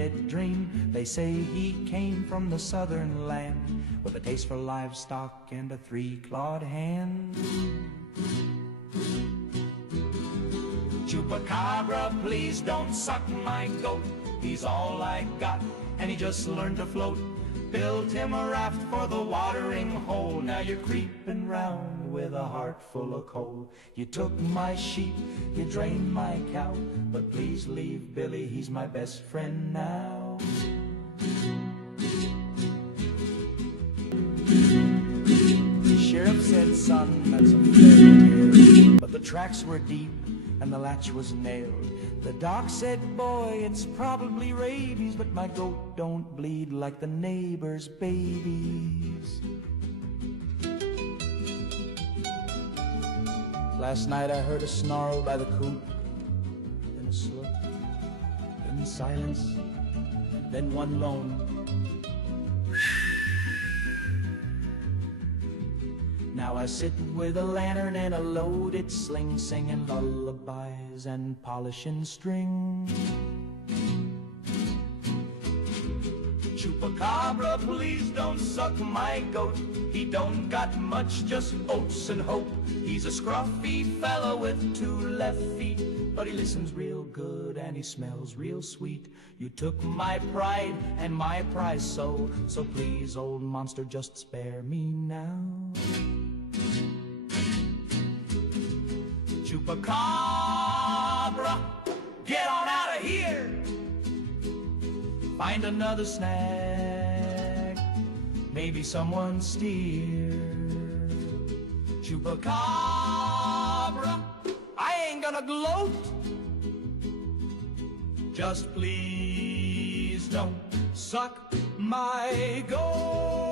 dead dream. They say he came from the southern land with a taste for livestock and a three-clawed hand. Chupacabra, please don't suck my goat. He's all I got, and he just learned to float. Built him a raft for the watering hole. Now you're creeping round with a heart full of coal. You took my sheep, you drained my cow, but please leave Billy, he's my best friend now. The sheriff said, son, that's a fairy tale, but the tracks were deep and the latch was nailed. The doc said, boy, it's probably rabies, but my goat don't bleed like the neighbor's babies. Last night I heard a snarl by the coop, then a slook, then silence, then one lone. Now I sit with a lantern and a loaded sling, singing lullabies and polishing string. Chupacabra, please don't suck my goat. He don't got much, just oats and hope. He's a scruffy fella with 2 left feet, but he listens real good and he smells real sweet. You took my pride and my prize so please, old monster, just spare me now. Chupacabra, get on out of here. Find another snack, maybe someone steer. Chupacabra, I ain't gonna gloat. Just please don't suck my goat.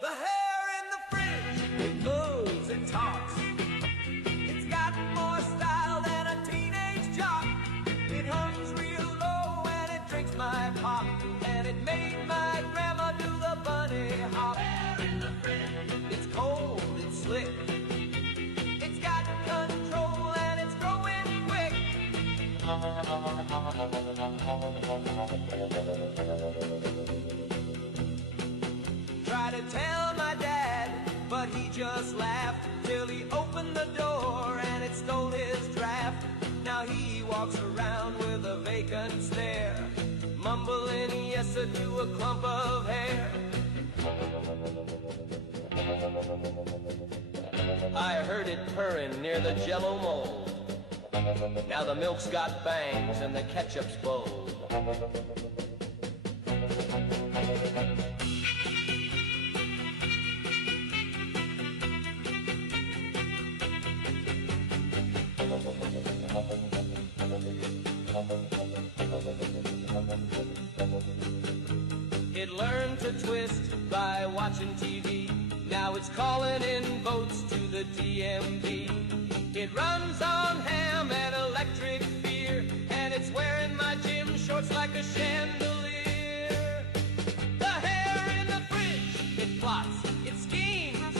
The hair in the fridge, it moves, it talks. It's got more style than a teenage jock. It hums real low and it drinks my pop, and it made my grandma do the bunny hop. Hair in the fridge, it's cold, it's slick. It's got control and it's growing quick. Tried to tell my dad, but he just laughed till he opened the door and it stole his draft. Now he walks around with a vacant stare, mumbling yes sir to a clump of hair. I heard it purring near the Jell-O mold. Now the milk's got bangs and the ketchup's bold. It learned to twist by watching TV. Now it's calling in votes to the DMV. It runs on ham and electric fear, and it's wearing my gym shorts like a chandelier. The hair in the fridge, it plots, it schemes.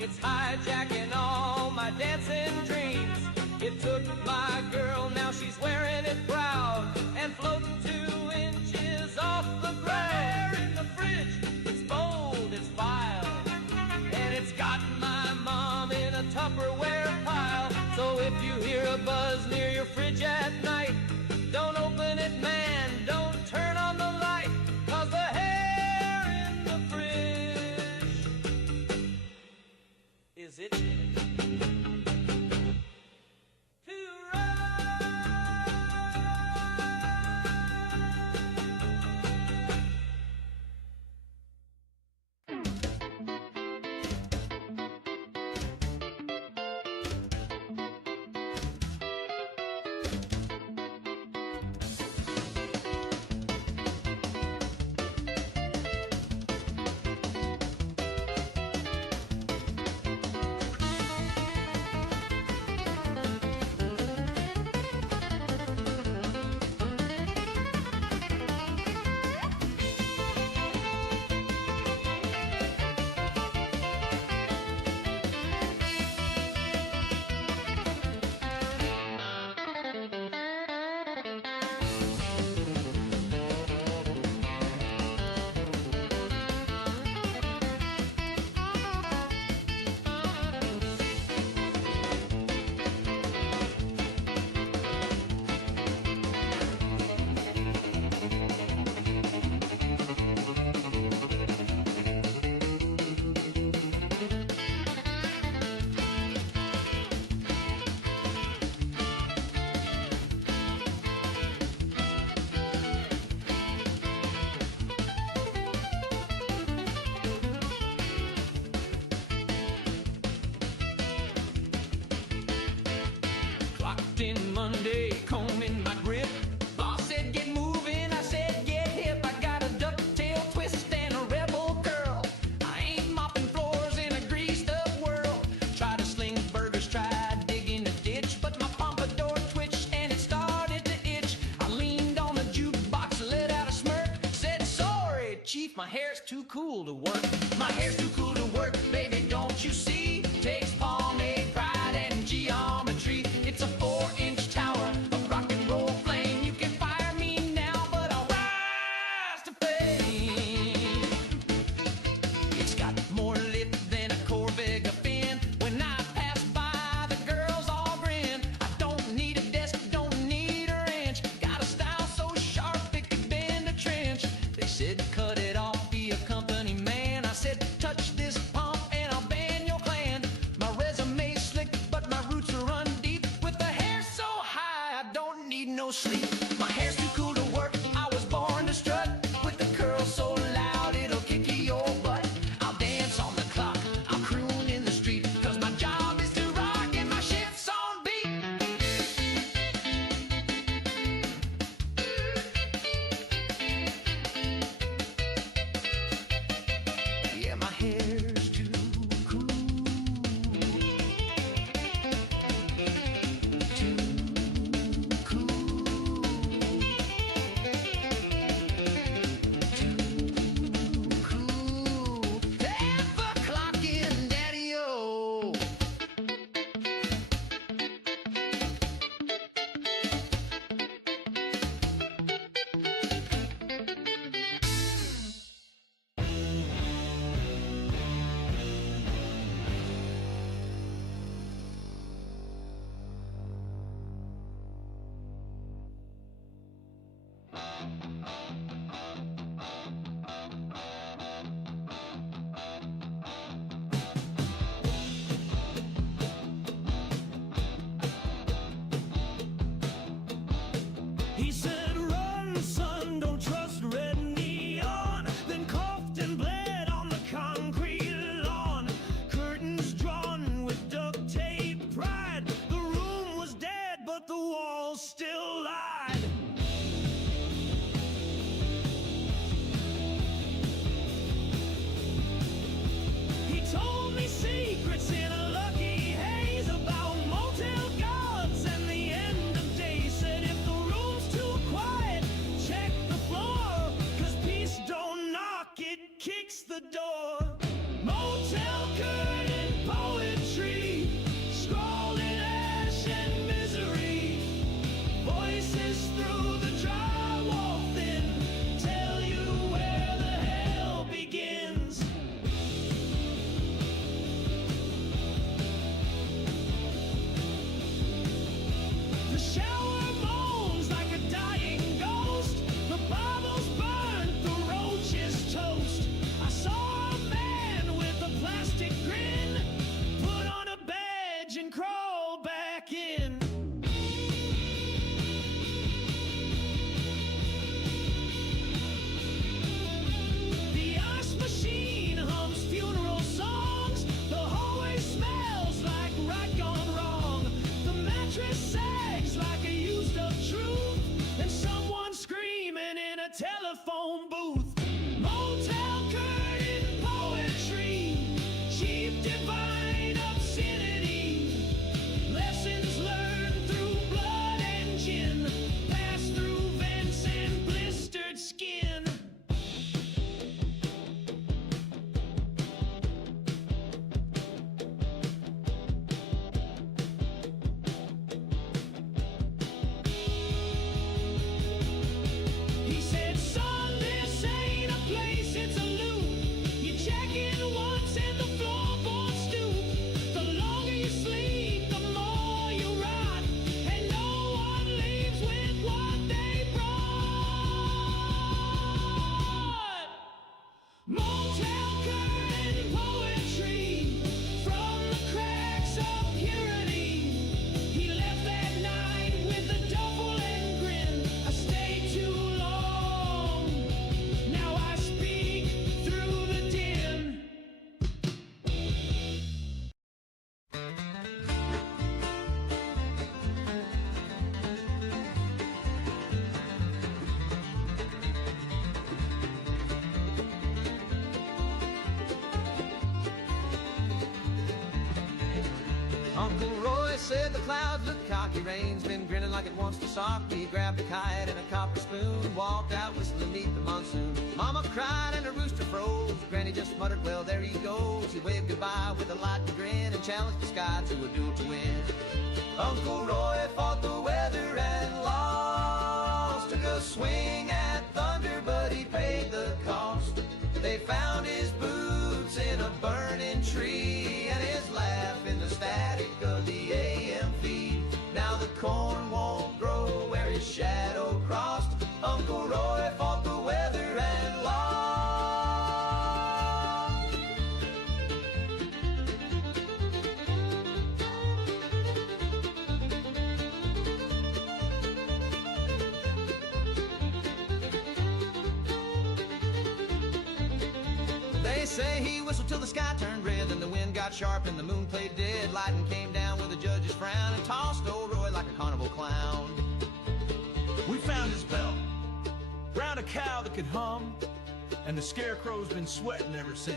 It's hijacking all my dancing dreams. It took my girl, now she's wearing it proud and floating 2 inches off the ground. The hair in the fridge, it's bold, it's vile, and it's got my mom in a Tupperware pile. So if you hear a buzz near your fridge at night, don't open it, man, don't turn on the light, 'cause the hair sleep. My hair's too cool to work. My hair's too cool to work, baby, don't you see? Takes pomade, pride, and geometry. It's a 4-inch tower of rock and roll flame. You can fire me now, but I'll rise to fame. It's got more lip than a Corvette fin. When I pass by, the girls all grin. I don't need a desk, don't need a wrench. Got a style so sharp it could bend a trench. They said, cut it off, be a company man. I said, touch this pump and I'll ban your clan. My resume's slick, but my roots are run deep. With the hair so high, I don't need no sleep. My hair's too cool to work, I was born to strut. With the curls so loud, it'll kick your butt. I'll dance on the clock, I'll croon in the street. Cause my job is to rock and my shift's on beat. Yeah, my hair's too cool. Too cool. Too cool. To ever clock in, daddy-o. He said, run, son, don't trust red neon. Then coughed and bled on the concrete lawn. Curtains drawn with duct tape pride. The room was dead, but the walls still lied. He told me secrets in a lucky haze about motel gods and the end of days. Said if the room's too quiet, check the floor. Cause peace don't knock, it kicks the door. Motel curtain poetry, scrawled in ash and misery. Voices through the drywall thin tell you where the hell begins. The shower moans like a dying ghost. The Bible's burnt, the roaches toast. I saw a man with a plastic grin put on a badge and crawl back in. The ice machine hums funeral songs. The hallway smells like right gone wrong. The mattress sags like a used up truth. And someone screaming in a telephone booth. Motel curtain poetry, cheap divine obscenity. Lessons learned through blood and gin, passed through vents and blistered skin. He said, son, this ain't a place, it's a loop. You check in once and the floorboards stoop. The longer you sleep, the more you rot. And no one leaves with what they brought. Motel curtain poetry from the cracks of purity. He left that night with a duffel and grin. I stayed too long. Now I speak through the din. Uncle Roy said the clouds look cocky, rain's been grinning like it wants to sock me. Grabbed a kite and a copper spoon, walked out whistling neath the monsoon. Mama cried and a rooster froze. Granny just muttered, well, there he goes. He waved goodbye with a lightning grin and challenged the sky to a duel to win. Uncle Roy fought the weather and lost. Took a swing at thunder, but he paid the cost. They found his boots in a burning tree and his laugh in the static of the AM feed. Now the corn won't grow where his shadow crossed. Uncle Roy fought the weather and lost. They say he whistled till the sky turned red, then the wind got sharp and the moon played dead. Lightning came down with a judge's frown and tossed old Roy like a carnival clown. We found his belt, brown a cow that could hum, and the scarecrow's been sweating ever since.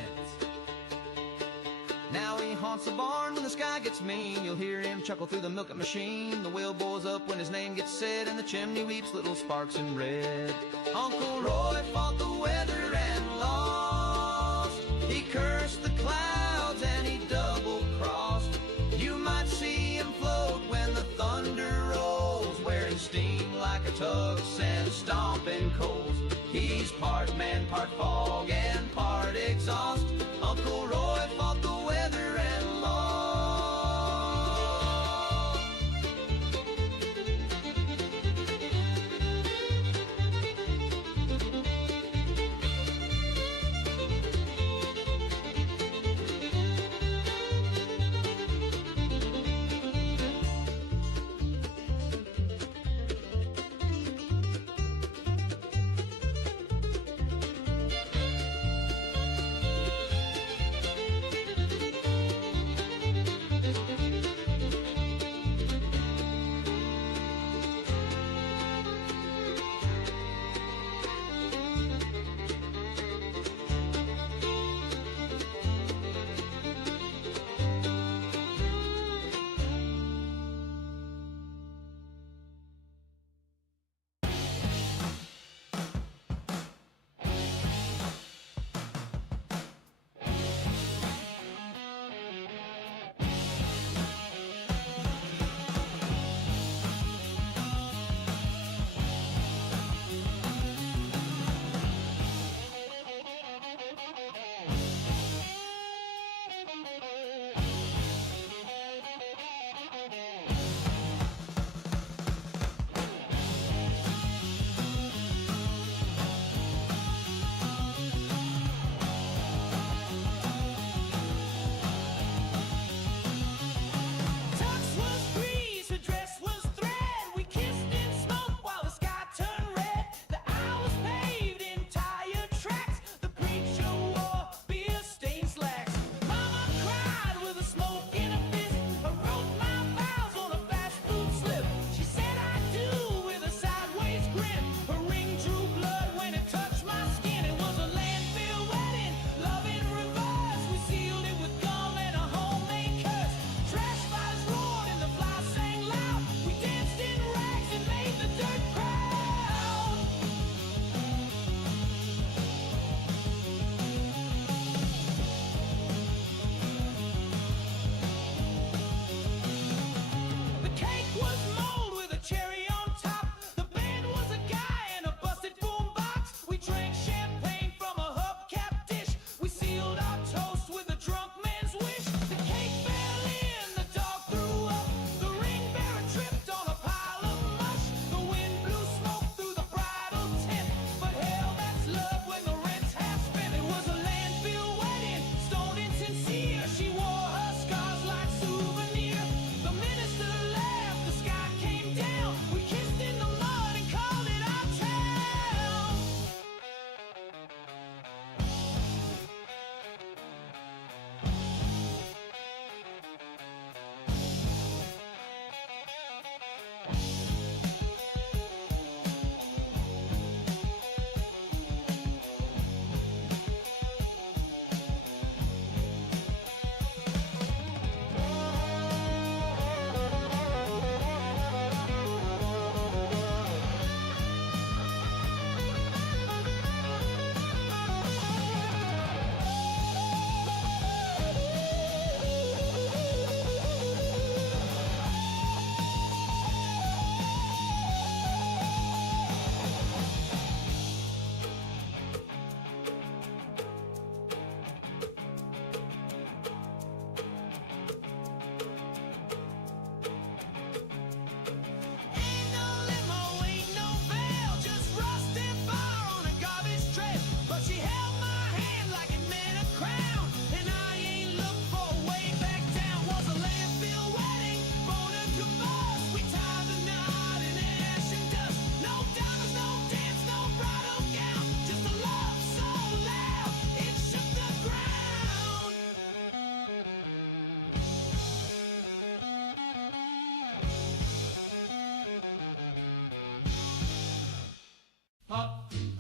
Now he haunts the barn when the sky gets mean. You'll hear him chuckle through the milking machine. The wheel boils up when his name gets said, and the chimney weeps little sparks in red. Uncle Roy fought the weather and lost. He cursed the clouds and he double-crossed. You might see him float when the thunder rolls, wearing steam like a tux and stomping coals. He's part man, part fog, and part exhaust. Uncle Roy fought the weather and lost.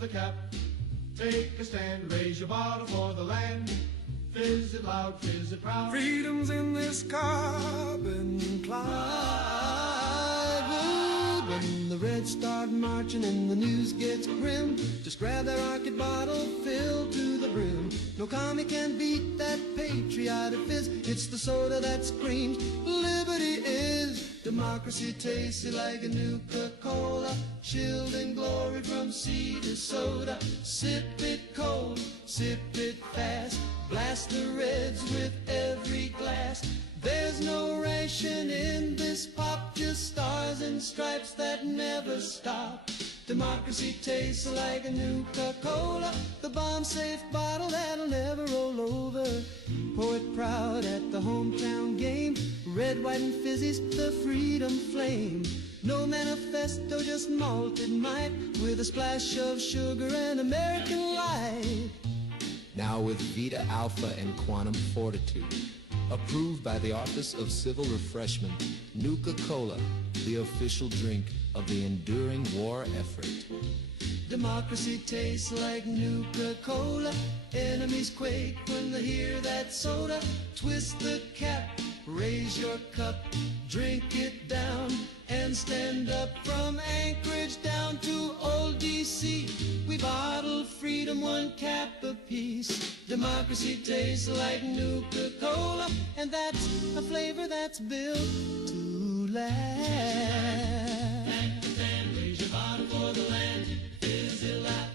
the cap. Take a stand, raise your bottle for the land. Fizz it loud, fizz it proud. Freedom's in this carbon cloud. When the Reds start marching and the news gets grim, just grab that rocket bottle filled to the brim. No commie can beat that patriotic fizz. It's the soda that screams liberty is. Democracy tastes like a Nuka-Cola, chilled in glory from sea to soda. Sip it cold, sip it fast, blast the Reds with every glass. There's no ration in this pop, just stars and stripes that never stop. Democracy tastes like a Nuka-Cola, the bomb-safe bottle that'll never roll over. Pour it proud at the hometown game. Red, white, and fizzy's the freedom flame. No manifesto, just malted might, with a splash of sugar and American light. Now with Vita Alpha and Quantum Fortitude. Approved by the Office of Civil Refreshment, Nuka-Cola, the official drink of the enduring war effort. Democracy tastes like Nuka-Cola. Enemies quake when they hear that soda. Twist the cap, raise your cup, drink it down, and stand up. From Anchorage down to old D.C., we bottled freedom, one cap apiece. Democracy tastes like Nuka-Cola, and that's a flavor that's built to last. And raise your bottle for the land, fizz it loud.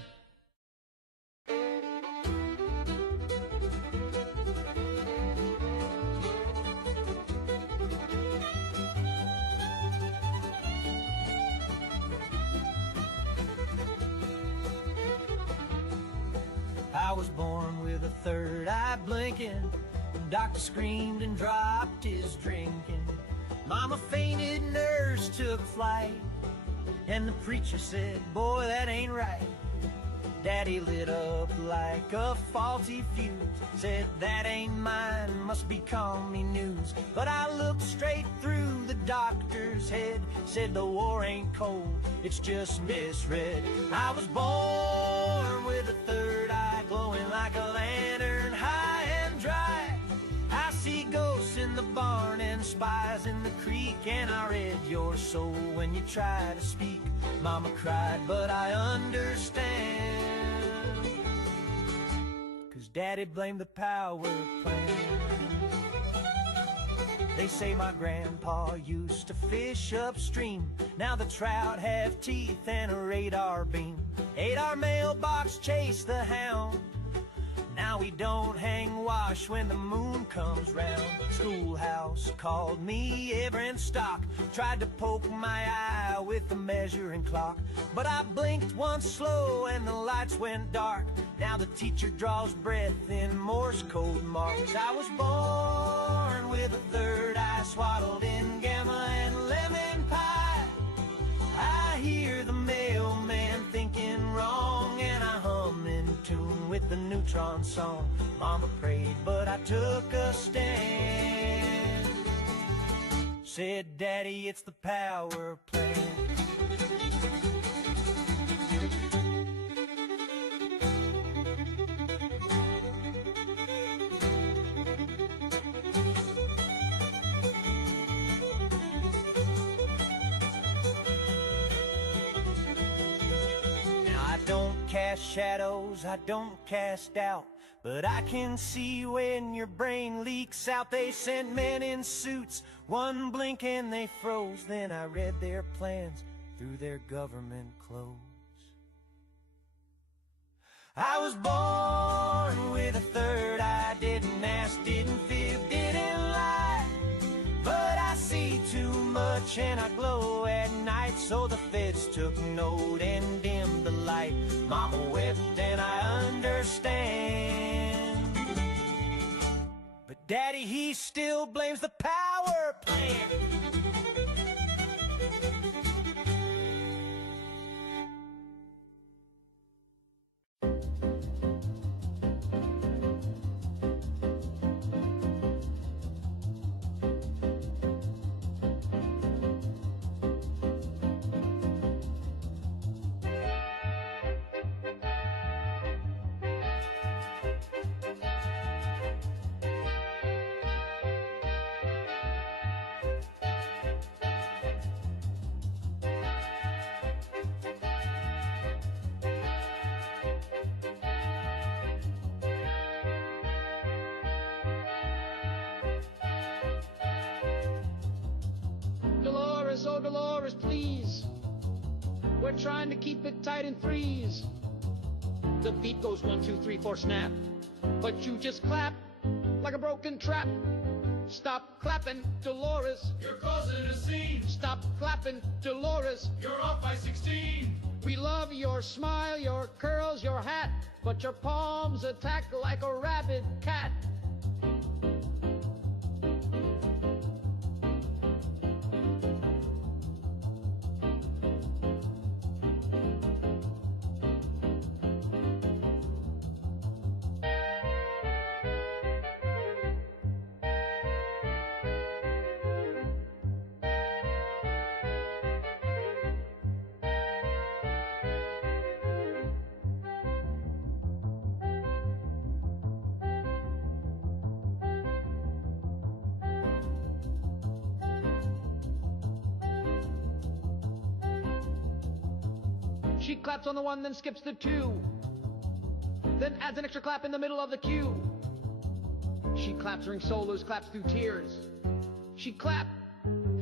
I was born with a third eye blinking. The doctor screamed and dropped his drinking. Mama fainted, nurse took flight, and the preacher said, boy, that ain't right. Daddy lit up like a faulty fuse, said that ain't mine, must be commie news. But I looked straight through the doctor's head, said the war ain't cold, it's just misread. I was born with a third eye glowing like a lantern, high and dry. I see ghosts in the barn and spies in the creek, and I read your soul when you try to speak. Mama cried, but I understand, 'cause Daddy blamed the power plant. They say my grandpa used to fish upstream. Now the trout have teeth and a radar beam. Ate our mailbox, chased the hound. Now we don't hang wash when the moon comes round. Schoolhouse called me every stock, tried to poke my eye with the measuring clock. But I blinked once slow and the lights went dark. Now the teacher draws breath in Morse code marks. I was born with a third eye swaddled in gamma and lemon pie. I hear the mailman thinking wrong, and I hum in tune with the neutron song. Mama prayed, but I took a stand. Said, Daddy, it's the power plant. Cast shadows, I don't cast doubt, but I can see when your brain leaks out. They sent men in suits, one blink and they froze. Then I read their plans through their government clothes. I was born with a third eye, didn't ask, didn't fib, didn't lie. But I see too much and I glow at night, so the feds took note and dimmed the light. Mama wept and I understand, but Daddy, he still blames the power plant. Oh, Dolores, please. We're trying to keep it tight in threes. The beat goes 1, 2, 3, 4, snap. But you just clap like a broken trap. Stop clapping, Dolores. You're causing a scene. Stop clapping, Dolores. You're off by 16. We love your smile, your curls, your hat, but your palms attack like a rabid cat. She claps on the 1, then skips the 2, then adds an extra clap in the middle of the cue. She claps during solos, claps through tears. She clapped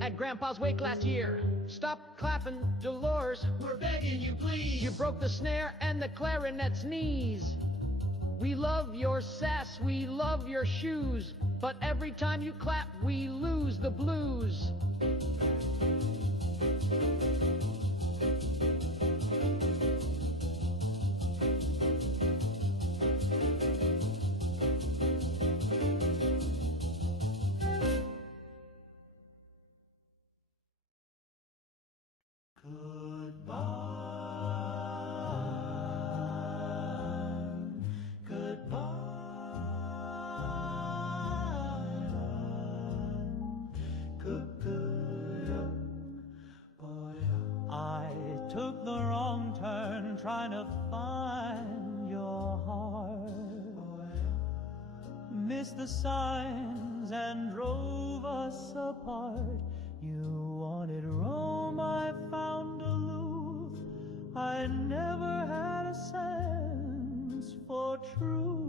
at Grandpa's wake last year. Stop clapping, Dolores. We're begging you, please. You broke the snare and the clarinet's knees. We love your sass, we love your shoes, but every time you clap, we lose the blues. Took the wrong turn trying to find your heart. Missed the signs and drove us apart. You wanted Rome, I found aloof. I never had a sense for truth.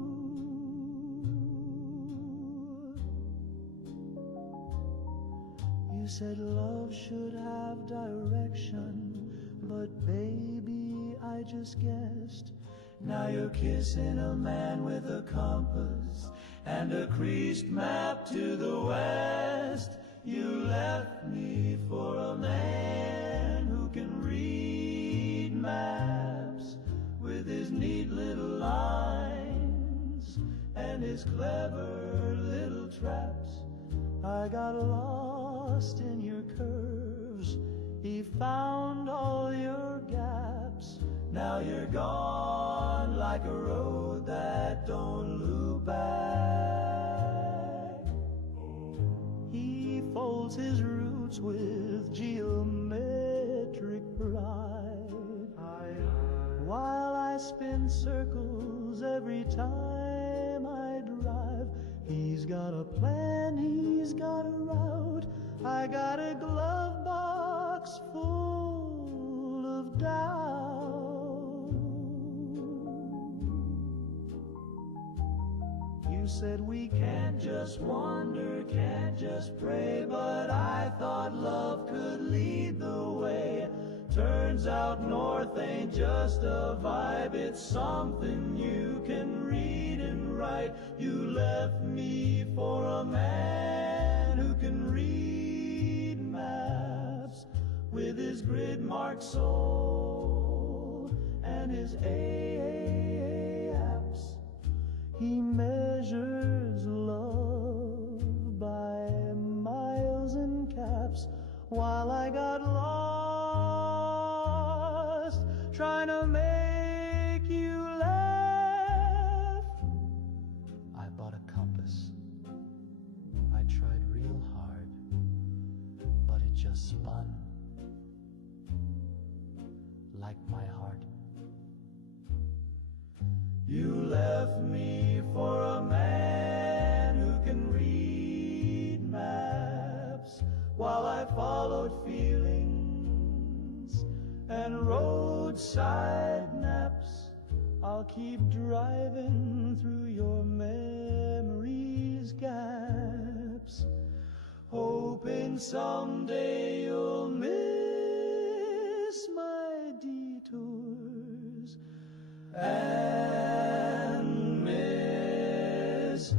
You said love should have direction, but baby, I just guessed. Now you're kissing a man with a compass and a creased map to the west. You left me for a man who can read maps with his neat little lines and his clever little traps. I got lost in your curves. He found all your gaps. Now you're gone like a road that don't loop back. He folds his roots with geometric pride, while I spin circles every time I drive. He's got a plan, he's got a route. I got a glove box full of doubt. You said we Can't just wander, can't just pray, but I thought love could lead the way. Turns out north ain't just a vibe, it's something you can read and write. You left me for a man who can read maps with his grid-marked soul and his apps. He measures love by miles and caps, while I got lost trying to make you laugh. I bought a compass. I tried real hard, but it just spun like my heart. You left me for a man who can read maps, while I followed feelings and roadside naps. I'll keep driving through your memories' gaps, hoping someday you'll miss mishaps.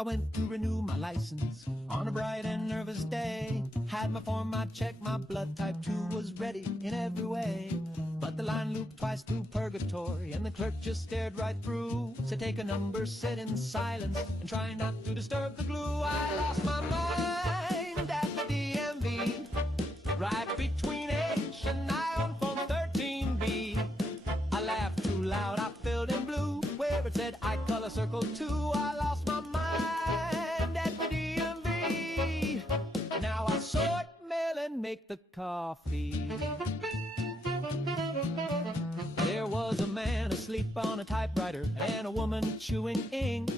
I went to renew my license on a bright and nervous day. Had my form, I checked, my blood type 2 was ready in every way. But the line looped twice through purgatory, and the clerk just stared right through. Said take a number, sit in silence, and try not to disturb the glue. I lost my mind at the DMV, right between H and I on phone 13B. I laughed too loud, I filled in blue, where it said I color circle 2. I lost my mind at the DMV. Now I sort mail and make the coffee. There was a man asleep on a typewriter and a woman chewing ink.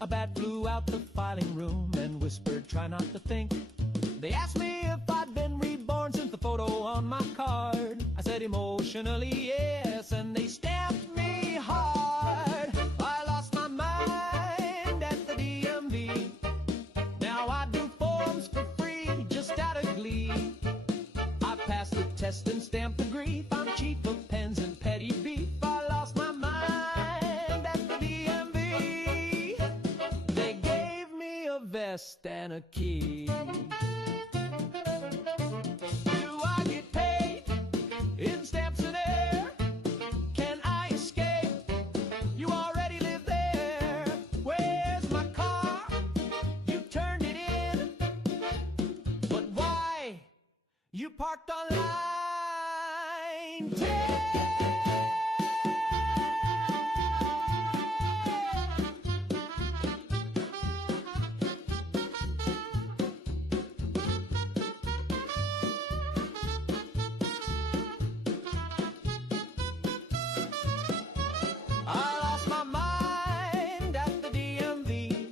A bat flew out the filing room and whispered, try not to think. They asked me if I'd been reborn since the photo on my card. I said emotionally yes, and they stamped me hard. I lost my mind at the DMV. Now I do forms for free, just out of glee. I passed the test and stamped the grief. I'm chief of pens and petty beef. I lost my mind at the DMV. They gave me a vest and a key. Do I get paid in stamps and air? Can I escape? You already live there. Where's my car? You turned it in. But why? You parked on line 10. I lost my mind at the DMV,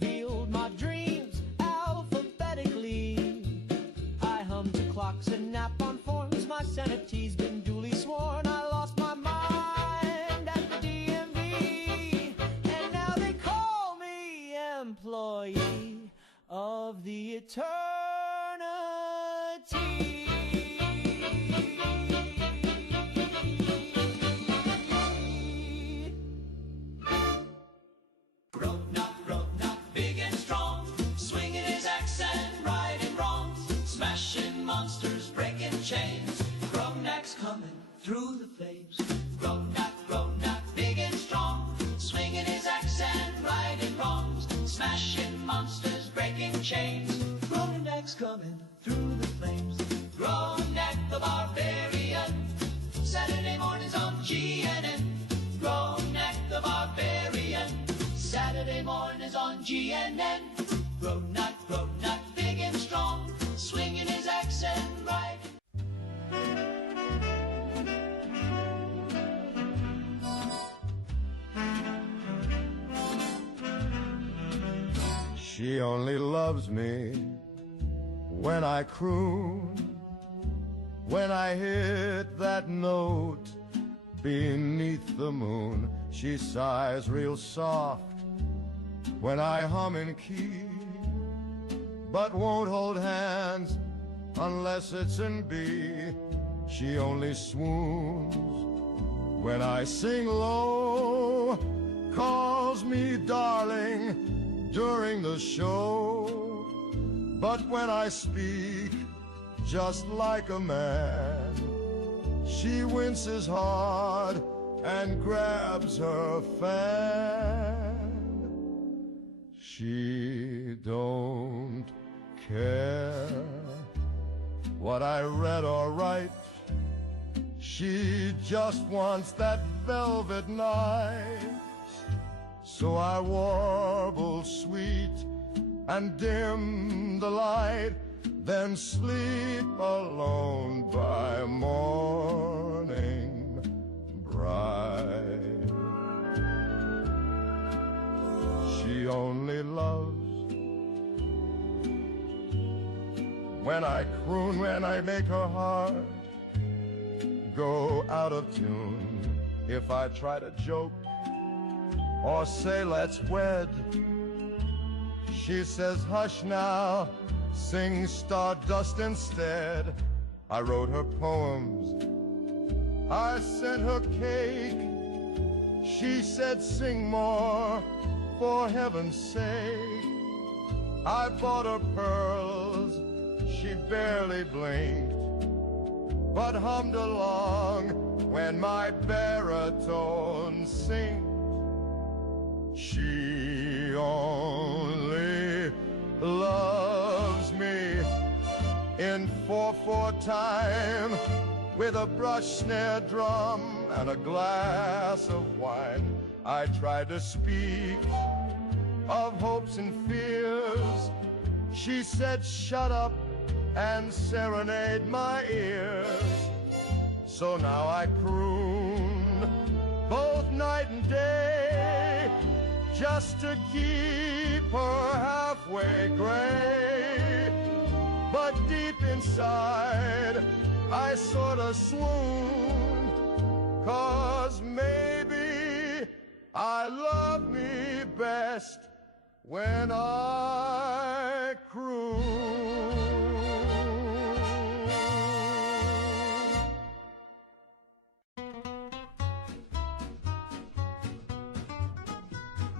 revealed my dreams alphabetically. I hummed to clocks and nap on forms, my sanity's been duly sworn. I lost my mind at the DMV, and now they call me employee of the eternity. Grown-up, big and strong, swinging his axe and righting wrongs, smashing monsters, breaking chains. Grown-axe coming through the flames. Grown-up, big and strong, swinging his axe and righting wrongs, smashing monsters, breaking chains. Grown-axe coming through the flames. Grown-axe the barbarian, Saturday mornings on GNN. Grown-axe the barbarian, Saturday mornings on GNN. Grown-up, big and strong, swinging his axe and riding. She only loves me when I croon, when I hit that note beneath the moon. She sighs real soft when I hum in key, but won't hold hands unless it's in B. She only swoons when I sing low, calls me darling during the show. But when I speak just like a man, she winces hard and grabs her fan. She don't care what I read or write. She just wants that velvet night. So I warble sweet and dim the light, then sleep alone by morning bright. She only loves when I croon, when I make her heart go out of tune. If I try to joke or say let's wed, she says hush now, sing Stardust instead. I wrote her poems I sent her cake. She said, sing more, for heaven's sake. I bought her pearls, she barely blinked, but hummed along when my baritone synced. She only loves me in 4/4 time, with a brush, snare, drum, and a glass of wine. I tried to speak of hopes and fears. She said, shut up and serenade my ears. So now I croon both night and day, just to keep her halfway gray. But deep inside I sort of swoon, 'cause maybe I love me best when I croon.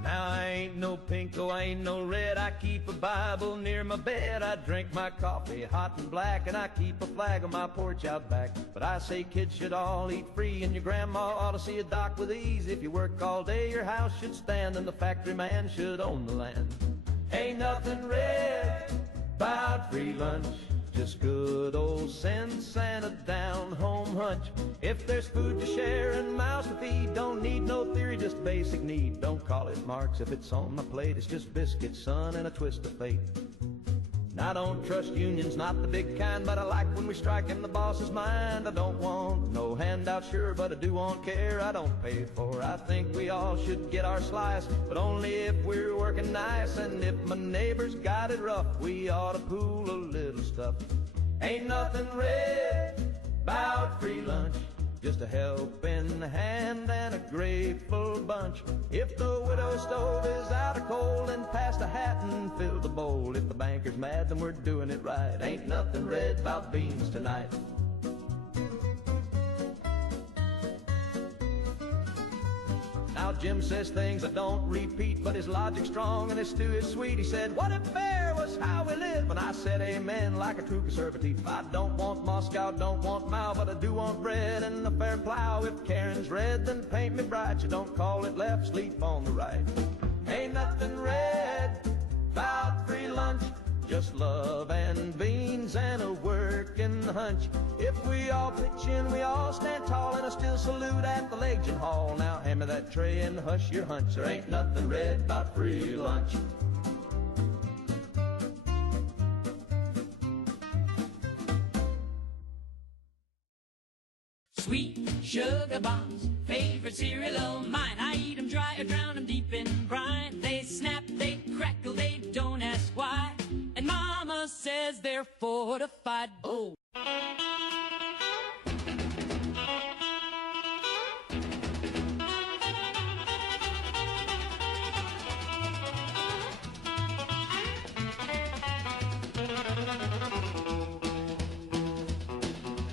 Now I ain't no pinko, I ain't no red. I keep a Bible near my bed. I drink my coffee hot and black, and I keep a flag on my porch out back. But I say kids should all eat free, and your grandma ought to see a doc with ease. If you work all day, your house should stand, and the factory man should own the land. Ain't nothing red about free lunch, just good old sense and a down-home hunch. If there's food to share and mouths to feed, don't need no theory, just basic need. Don't call it Marx if it's on my plate. It's just biscuits, son, and a twist of fate. Now I don't trust unions, not the big kind, but I like when we strike in the boss's mind. I don't want no handout, sure, but I do want care I don't pay for. I think we all should get our slice, but only if we're working nice. And if my neighbors got it rough, we ought to pool a little stuff. Ain't nothing red about free lunch, just a helping hand and a grateful bunch. If the widow's stove is out of coal, then pass the hat and fill the bowl. If the banker's mad, then we're doing it right. Ain't nothing red about beans tonight. Now Jim says things I don't repeat, but his logic's strong and his stew is sweet. He said, what if fair was how we live? And I said amen like a true conservative. I don't want Moscow, don't want Mao, but I do want bread and a fair plow. If Karen's red, then paint me bright. You don't call it left, sleep on the right. Ain't nothing red about free lunch, just love and beans and a working hunch. If we all pitch in, we all stand tall, and I still salute at the Legion Hall. Now hand me that tray and hush your hunch. There ain't nothing red about free lunch. Sweet sugar bombs, favorite cereal of mine. I eat them dry or drown them deep in brine. They snap, they crackle, they don't ask why. And Mama says they're fortified. Oh.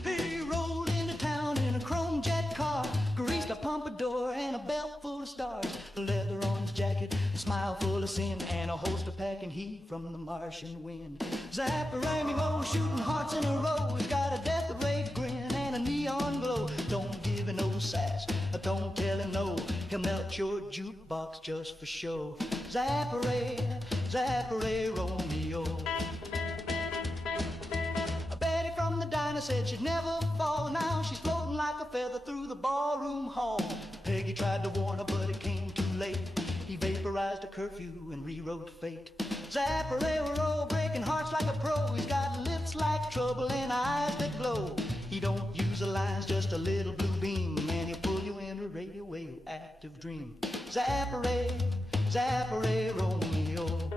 He rolled into town in a chrome jet car, greased a pompadour and a belt full of stars, leather on his jacket, a smile full of sin, and a holster packing heat from the Martian wind. Zapparami-mo, shooting hearts in a row. He's got a death ray grin and a neon glow. Don't give him no sass, don't tell him no. He'll melt your jukebox just for show. Zapparay, Zapparay Romeo. Betty from the diner said she'd never fall. Now she's floating like a feather through the ballroom hall. Peggy tried to warn her, but it came too late. He vaporized a curfew and rewrote fate. Zapparero, breaking hearts like a pro. He's got lips like trouble and eyes that glow. He don't use the lines, just a little blue beam, and he'll pull you in a radioactive dream. Zapparay, Zapparay Romeo.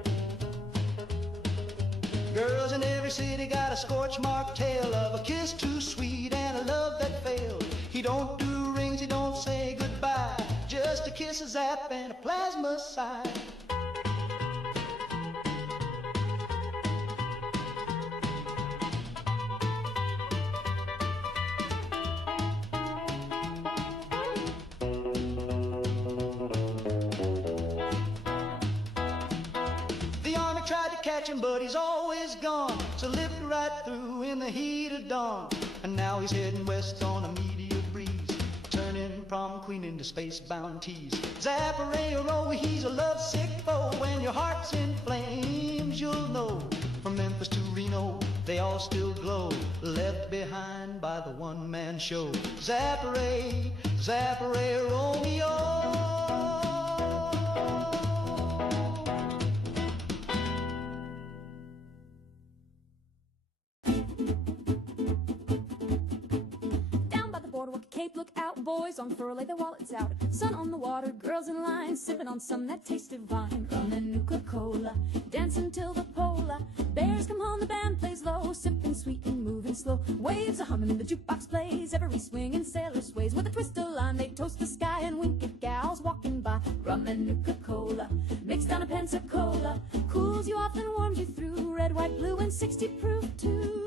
Girls in every city got a scorch mark tale of a kiss too sweet and a love that failed. He don't do rings, he don't say goodbye, just a kiss, a zap, and a plasma sigh. catch him, but he's always gone. So lived right through in the heat of dawn. And now he's heading west on a meteor breeze, turning prom queen into space-bound tease. Zapparero, he's a lovesick foe. When your heart's in flames, you'll know. From Memphis to Reno, they all still glow, left behind by the one-man show. Zappare, Zappare, Romeo. Cape, look out, boys on furl, lay their wallets out. Sun on the water, girls in line, sipping on some that taste divine. Rum and Nuka-Cola, dancing till the polar bears come home, the band plays low, sipping sweet and moving slow. Waves are humming, the jukebox plays, every swinging sailor sways. With a twist of lime, they toast the sky and wink at gals walking by. Rum and Nuka-Cola, mixed down a Pensacola, cools you off and warms you through. Red, white, blue, and 60 proof too.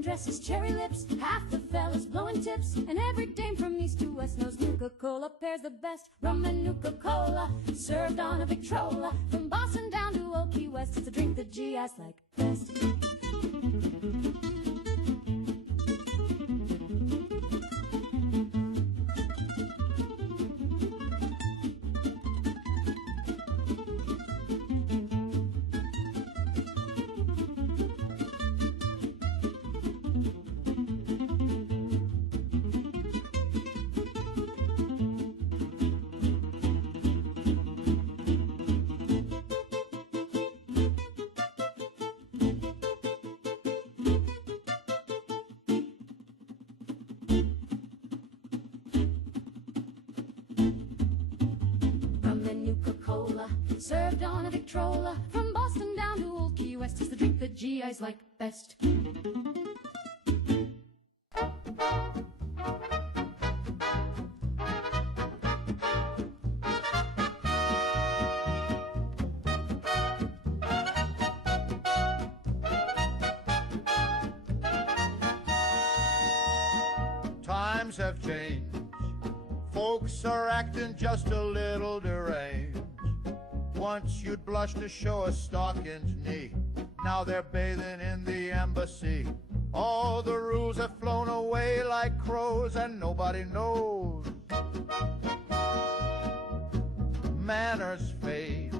Dresses, cherry lips, half the fellas blowing tips, and every dame from east to west knows Nuka-Cola pairs the best. Rum and Nuka-Cola, served on a Victrola, from Boston down to Old Key West, it's a drink the GIs like best. Served on a Victrola, from Boston down to Old Key West, it's the drink that GIs like best. Times have changed. Folks are acting just a little deranged. Once you'd blush to show a stockinged knee. Now they're bathing in the embassy. All the rules have flown away like crows, and nobody knows. Manners fade.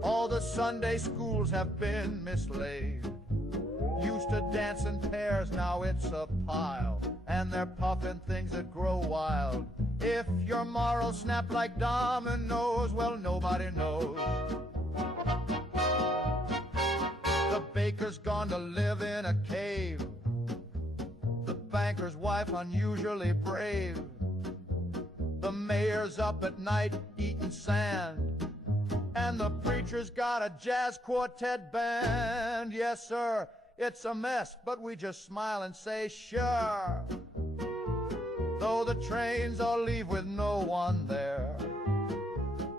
All the Sunday schools have been mislaid. Used to dance in pairs, now it's a pile. And they're puffing things that grow wild. If your morals snap like dominoes, well, nobody knows. The baker's gone to live in a cave. The banker's wife unusually brave. The mayor's up at night eating sand. And the preacher's got a jazz quartet band. Yes, sir, it's a mess, but we just smile and say, sure. Though the trains all leave with no one there,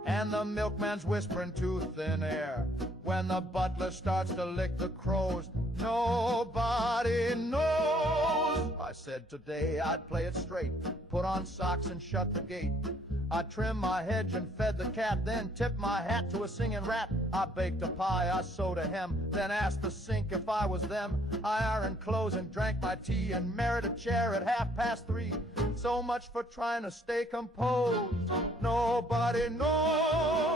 and the milkman's whispering to thin air. When the butler starts to lick the crows, nobody knows. I said today I'd play it straight, put on socks and shut the gate. I trimmed my hedge and fed the cat, then tipped my hat to a singing rat. I baked a pie, I sewed a hem, then asked the sink if I was them. I ironed clothes and drank my tea and married a chair at 3:30. So much for trying to stay composed. Nobody knows.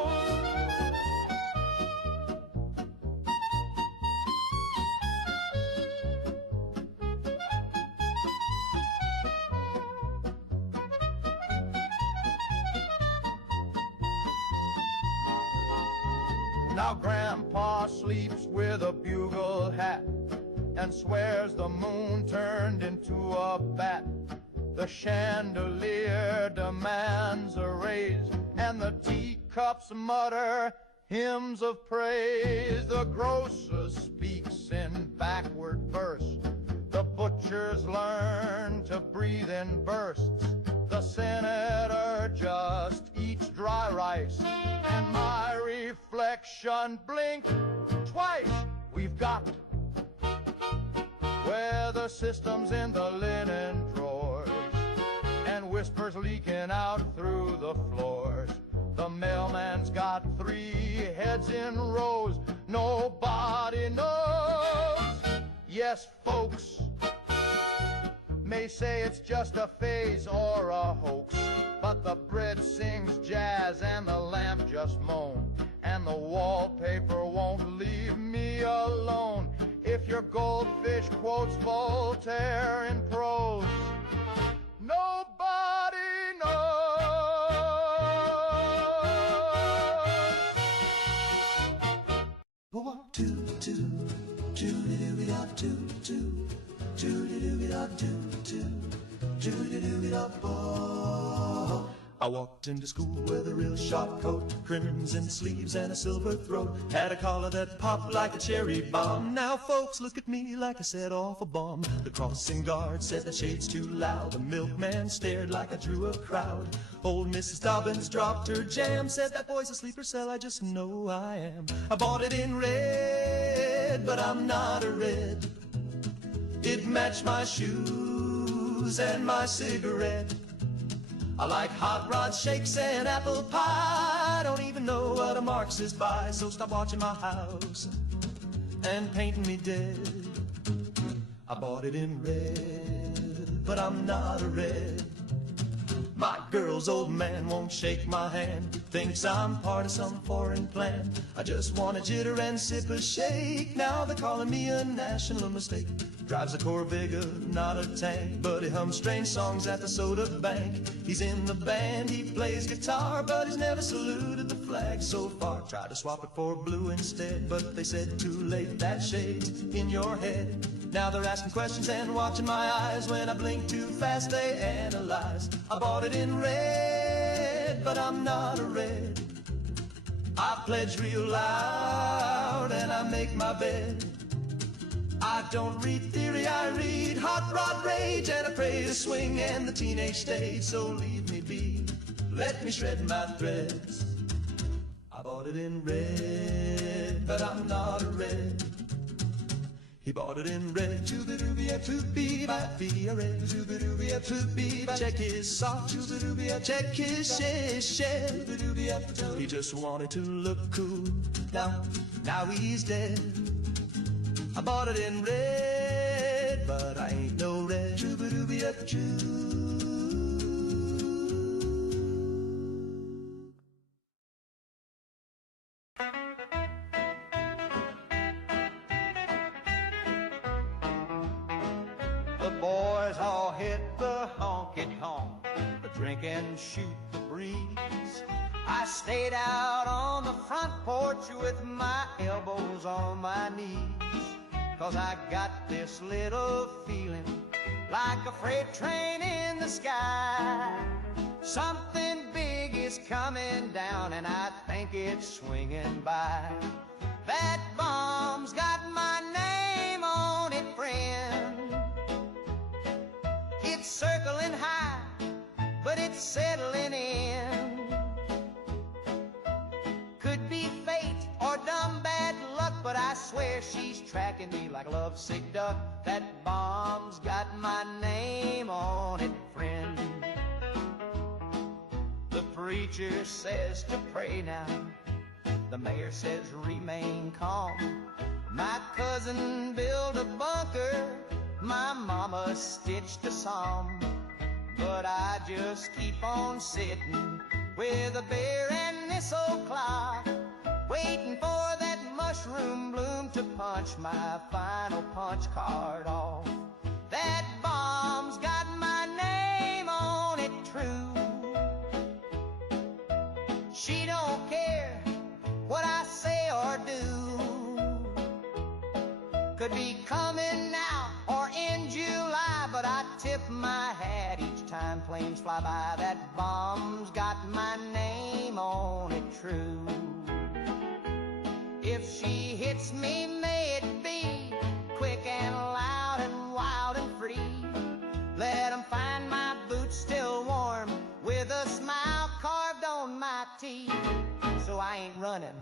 Now Grandpa sleeps with a bugle hat and swears the moon turned into a bat. The chandelier demands a raise, and the teacups mutter, hymns of praise. The grocer speaks in backward verse. The butchers learn to breathe in bursts. The senator just eats dry rice. And my reflection blinks twice. We've got weather systems in the linen drawers and whispers leaking out through the floors. The mailman's got 3 heads in rows. Nobody knows. Yes, folks may say it's just a phase or a hoax, but the bread sings jazz and the lamp just moan, and the wallpaper won't leave me alone. If your goldfish quotes Voltaire in prose, nobody knows. Oh, two, two, two-dee-doo-dee-da, two, two, two-dee-doo-dee-da, two, two, two-dee-doo-dee-da, oh. I walked into school with a real sharp coat, crimson sleeves and a silver throat, had a collar that popped like a cherry bomb. Now folks look at me like I set off a bomb. The crossing guard said the shade's too loud. The milkman stared like I drew a crowd. Old Mrs. Dobbins dropped her jam, said that boy's a sleeper cell, I just know I am. I bought it in red, but I'm not a red. It matched my shoes and my cigarette. I like hot rod shakes and apple pie. I don't even know what a Marxist buys, so stop watching my house and painting me dead. I bought it in red, but I'm not a red. My girl's old man won't shake my hand, thinks I'm part of some foreign plan. I just want a jitter and sip a shake. Now they're calling me a national mistake. Drives a Corvega, not a tank, but he hums strange songs at the soda bank. He's in the band, he plays guitar, but he's never saluted the flag so far. Tried to swap it for blue instead, but they said too late, that shade's in your head. Now they're asking questions and watching my eyes. When I blink too fast, they analyze. I bought it in red, but I'm not a red. I pledge real loud and I make my bed. I don't read theory, I read hot rod rage, and I pray the swing and the teenage stage. So leave me be, let me shred my threads. I bought it in red, but I'm not a red. He bought it in red, choo-ba-doo-be-a, choo-be-ba-be-a red, choo-ba-doo-be-a, choo-be-ba. Check his sock, choo-ba-doo-be-a, check his shed, he just wanted to look cool. Now he's dead. I bought it in red, but I ain't no red. Choo-ba-doo-be-a-choo. The boys all hit the honky-tonk, drink and shoot the breeze. I stayed out on the front porch with my elbows on my knees, 'cause I got this little feeling like a freight train in the sky. Something big is coming down and I think it's swinging by. That bomb's got my name on it, friend. It's circling high, but it's settling in. Could be fate or dumb bad luck, but I swear she's tracking me like a lovesick duck. That bomb's got my name on it, friend. The preacher says to pray now. The mayor says remain calm. My cousin built a bunker. My mama stitched a psalm. But I just keep on sitting with a bear and thistle clock, waiting for that mushroom bloom to punch my final punch card off. That bomb's got my name on it, true. She don't care what I say or do. Could be coming now or in July, but I tip my hat each time planes fly by. That bomb's got my name on it, true. If she hits me, may it be quick and loud and wild and free. Let 'em find my boots still warm with a smile carved on my teeth. So I ain't running,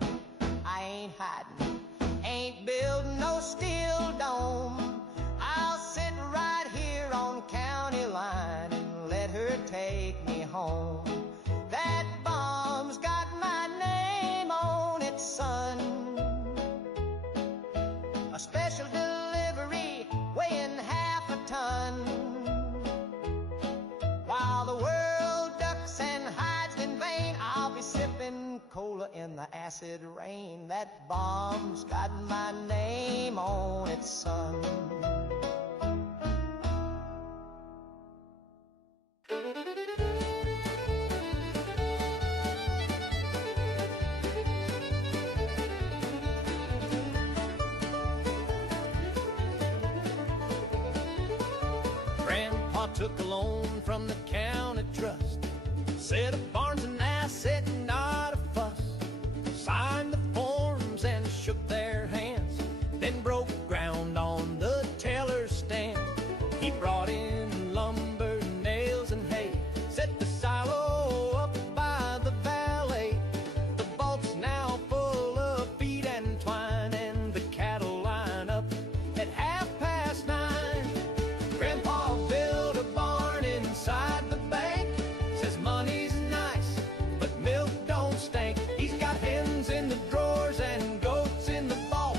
I ain't hiding, ain't building no steel dome. I'll sit right here on county line and let her take me home. That bomb's got my name on it, son. A special delivery weighing half a ton. While the world ducks and hides in vain, I'll be sipping cola in the acid rain. That bomb's got my name on it, son. Grandpa took a loan from the county trust, said a barn's an asset, not a fuss. Signed the forms and shook their hands, then broke ground on the teller's stand. He brought in lumber, nails, and hay, set the silo up by the valet. The vault's now full of feed and twine, and the cattle line up at 9:30. Grandpa built a barn inside the bank, says money's nice, but milk don't stink. He's got hens in the drawers and goats in the vault.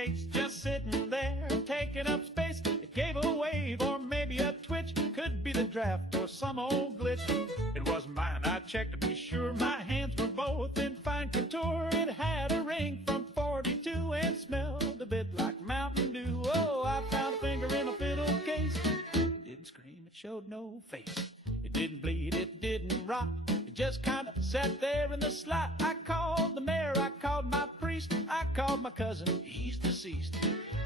case, just sitting there, taking up space. It gave a wave or maybe a twitch, could be the draft or some old glitch. It wasn't mine, I checked to be sure. My hands were both in fine contour. It had a ring from 42 and smelled a bit like Mountain Dew. Oh, I found a finger in a fiddle case. It didn't scream, it showed no face. It didn't bleed, it didn't rot. It just kind of sat there in the slot. I called the mayor, I called my priest, I called my cousin, he's deceased.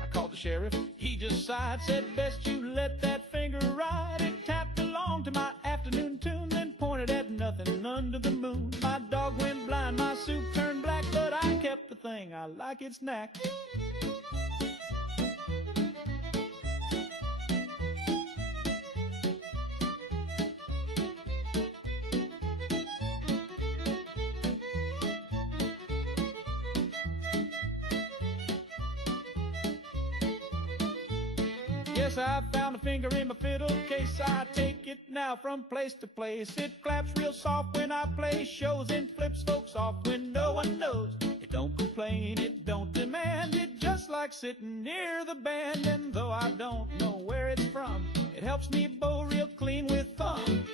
I called the sheriff, he just sighed, said best you let that finger ride. It tapped along to my afternoon tune, then pointed at nothing under the moon. My dog went blind, my soup turned black, but I kept the thing, I like its knack. Yes, I found a finger in my fiddle case. I take it now from place to place. It claps real soft when I play shows and flips folks off when no one knows. It don't complain, it don't demand. It just like sitting near the band. And though I don't know where it's from, it helps me bow real clean with thumb.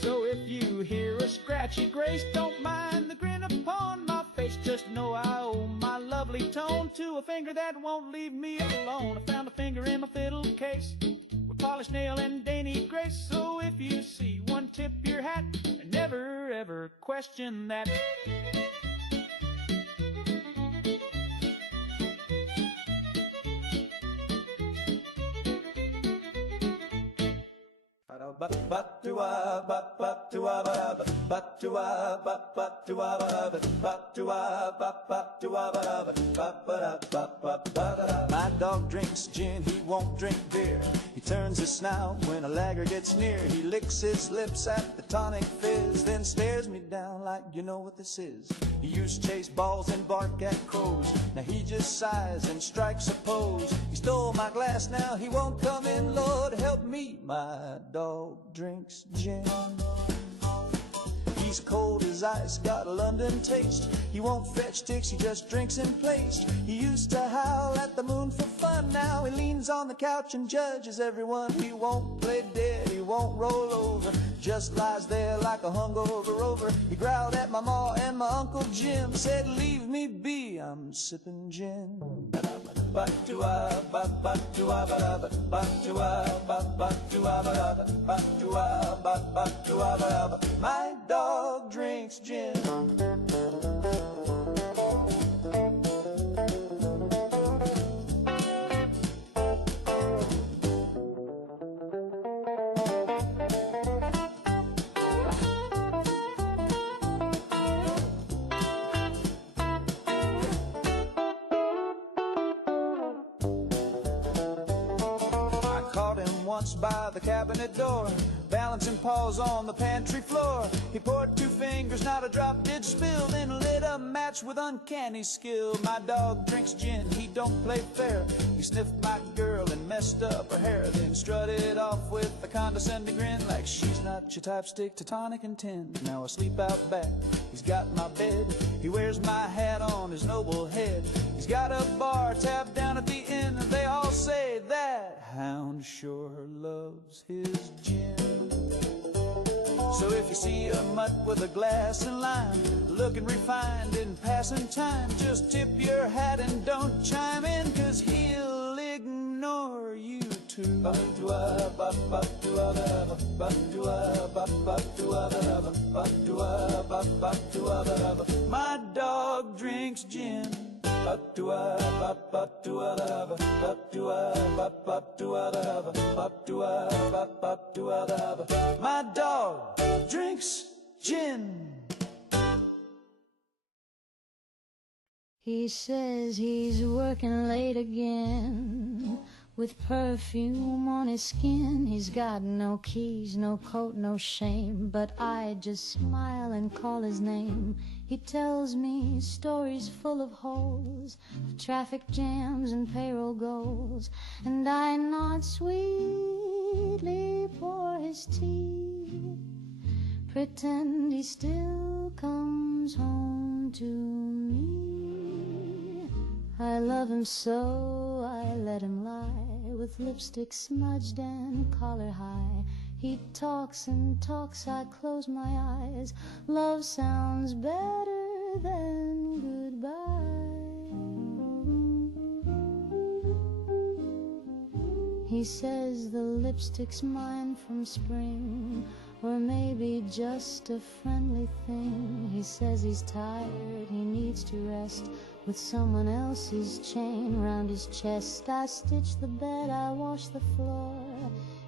So if you hear a scratchy grace, don't mind the grin upon my face. Just know I owe my lovely tone to a finger that won't leave me alone. I found a finger in my fiddle case with polished nail and dainty grace. So if you see one, tip your hat and never ever question that. My dog drinks gin, he won't drink beer. He turns his snout when a lagger gets near. He licks his lips at the tonic fizz, then stares me down like you know what this is. He used to chase balls and bark at crows. Now he just sighs and strikes a pose. He stole my glass, now he won't come in. Lord help me, my dog drinks gin. He's cold as ice, got a London taste. He won't fetch sticks, he just drinks in place. He used to howl at the moon for fun. Now he leans on the couch and judges everyone. He won't play dead, he won't roll over, just lies there like a hungover rover. He growled at my ma and my Uncle Jim, said leave me be, I'm sipping gin. My dog drinks gin. By the cabinet door, balancing paws on the pantry floor. He poured 2 fingers, not a drop did spill, then lit a match with uncanny skill. My dog drinks gin, he don't play fair. He sniffed my girl and messed up her hair, then strutted off with a condescending grin like she's not your type, stick to tonic and tin. Now I sleep out back, he's got my bed. He wears my hat on his noble head. He's got a bar tab down at the inn, and they all say that hound sure loves his gin. So if you see a mutt with a glass and lime, looking refined in passing time, just tip your hat and don't chime in, 'cause he'll ignore you too. My dog drinks gin. My dog drinks gin. He says he's working late again, with perfume on his skin. He's got no keys, no coat, no shame, but I just smile and call his name. He tells me stories full of holes, traffic jams and payroll goals, and I nod sweetly for his tea, pretend he still comes home to me. I love him so I let him lie, with lipstick smudged and collar high. He talks and talks, I close my eyes. Love sounds better than goodbye. He says the lipstick's mine from spring, or maybe just a friendly thing. He says he's tired, he needs to rest, with someone else's chain round his chest. I stitch the bed, I wash the floor.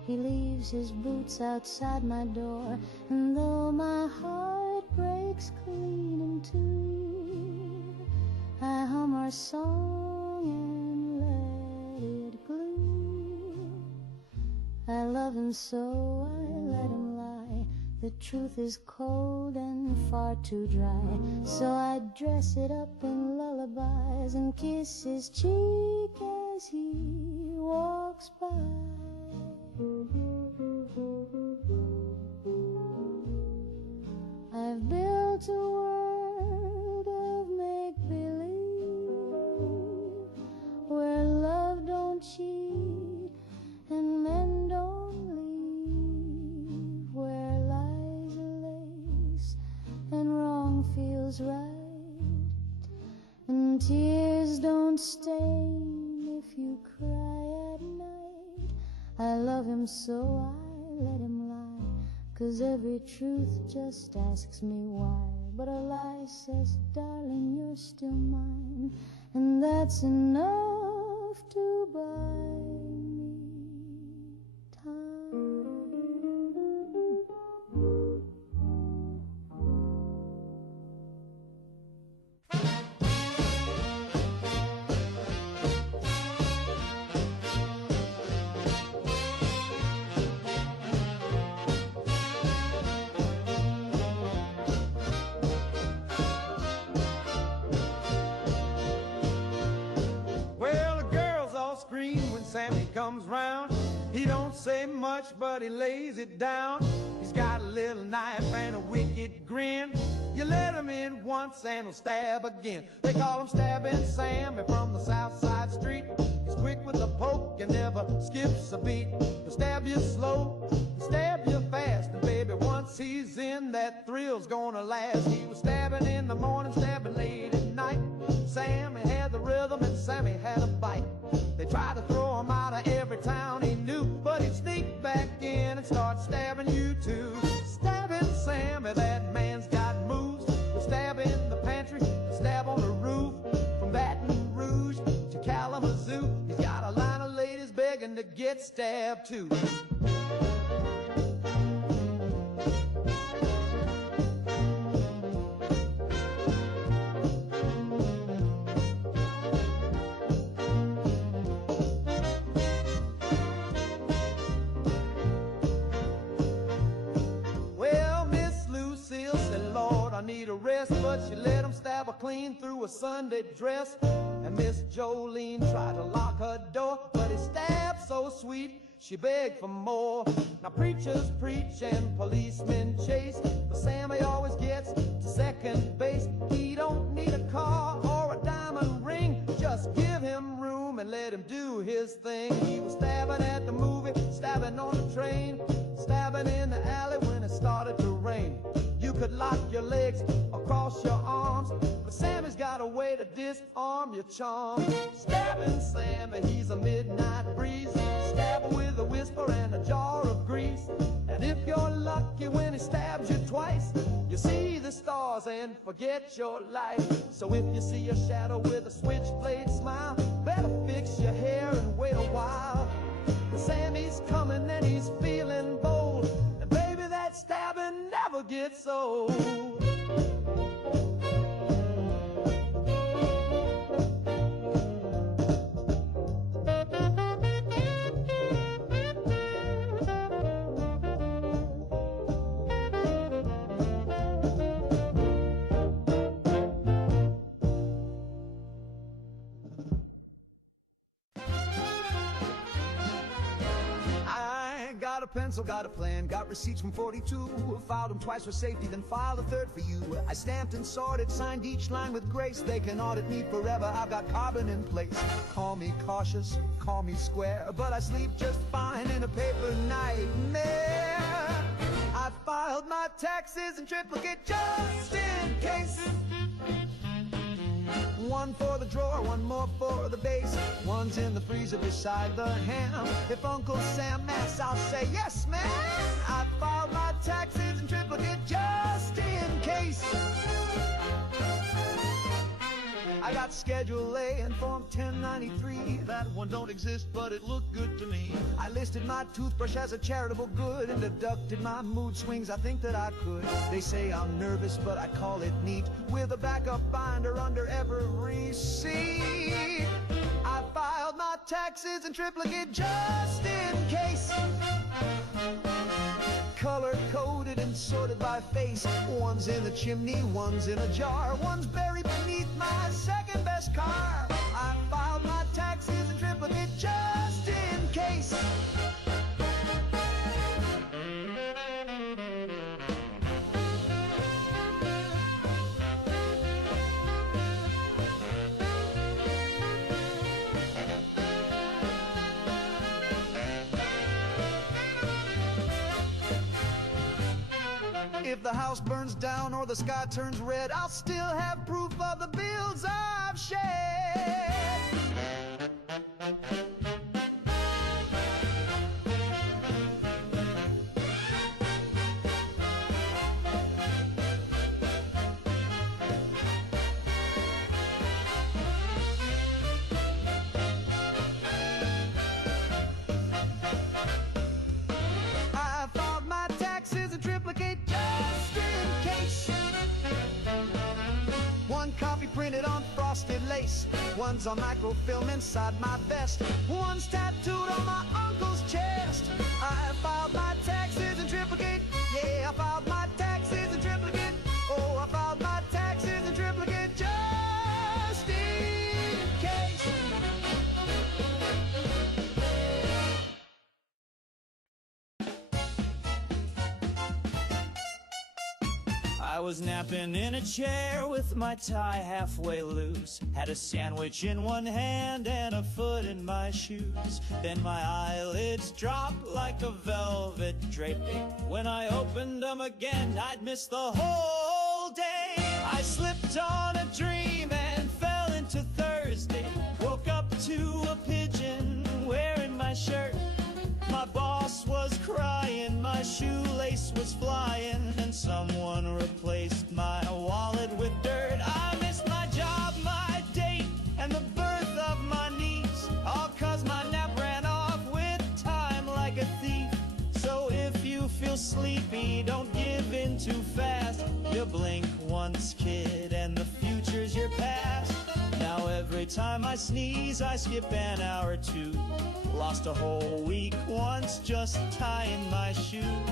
He leaves his boots outside my door, and though my heart breaks clean in two, I hum our song and let it glue. I love him so I let him lie. The truth is cold and far too dry, so I dress it up in lullabies and kiss his cheek as he walks by. I've built a world of make-believe, where love don't cheat and men don't leave, where lies are lace and wrong feels right, and tears don't stain if you cry at night. I love him so I let him lie, 'cause every truth just asks me why. But a lie says, darling, you're still mine, and that's enough to buy me time. Sammy comes round, he don't say much, but he lays it down. He's got a little knife and a wicked grin. You let him in once and he'll stab again. They call him Stabbing Sammy from the south side street. He's quick with a poke and never skips a beat. He'll stab you slow, he'll stab you fast, and baby, once he's in, that thrill's gonna last. He was stabbing in the morning, stabbing late at night. Sammy had the rhythm and Sammy had a bite. They tried to throw him out of every town he knew, but he'd sneak back in and start stabbing you too. Stabbing Sammy, that man's got moves. He'll stab in the pantry, stab on the roof. From Baton Rouge to Kalamazoo, he's got a line of ladies begging to get stabbed too. I need a rest, but she let him stab her clean through a Sunday dress. And Miss Jolene tried to lock her door, but he stabbed so sweet, she begged for more. Now preachers preach and policemen chase, but Sammy always gets to second base. He don't need a car or a diamond ring, just give him room and let him do his thing. He was stabbing at the movie, stabbing on the train, stabbing in the alley when it started to rain. You could lock your legs across your arms, but Sammy's got a way to disarm your charm. Stabbing Sammy, he's a midnight breeze, stab with a whisper and a jar of grease. And if you're lucky when he stabs you twice, you see the stars and forget your life. So if you see a shadow with a switchblade smile, better fix your hair and wait a while. Sammy's coming and he's feeling bold, and baby, that stabbing never gets old. pencil, got a plan, got receipts from 42. Filed them twice for safety, then filed a third for you. I stamped and sorted, signed each line with grace. They can audit me forever, I've got carbon in place. Call me cautious, call me square, but I sleep just fine in a paper nightmare. I filed my taxes in triplicate just in case. One for the drawer, one more for the base. One's in the freezer beside the ham. If Uncle Sam asks, I'll say, yes, ma'am. I filed my taxes in triplicate just in case. I got Schedule A and Form 1093. That one don't exist, but it looked good to me. I listed my toothbrush as a charitable good and deducted my mood swings. I think that I could. They say I'm nervous, but I call it neat, with a backup binder under every receipt. I filed my taxes in triplicate just in case. Color-coded and sorted by face. One's in the chimney, one's in a jar. One's buried beneath my second-best car. I filed my taxes in triplicate just in case. If the house burns down or the sky turns red, I'll still have proof of the bills I've shed. I filed my taxes in triplicate just in case. One copy printed on frosted lace. One's on microfilm inside my vest. One's tattooed on my uncle's chest. I filed my taxes in triplicate. Yeah, I filed my taxes in triplicate. Oh, I filed my taxes in triplicate just in case. I was napping in a chair with my tie halfway loose. Had a sandwich in one hand and a foot in my shoes. Then my eyelids dropped like a velvet draping. When I opened them again, I'd missed the whole day. I slipped on a dream and fell into Thursday. Woke up to a pigeon wearing my shirt. My boss was crying, my shoelace was flying, and someone replaced my wallet with dirt. I missed my job, my date, and the birth of my niece, all 'cause my nap ran off with time like a thief. So if you feel sleepy, don't give in too fast. You blink once, kid, and the future's your past. Now every time I sneeze, I skip an hour or two. Lost a whole week once just tying my shoe.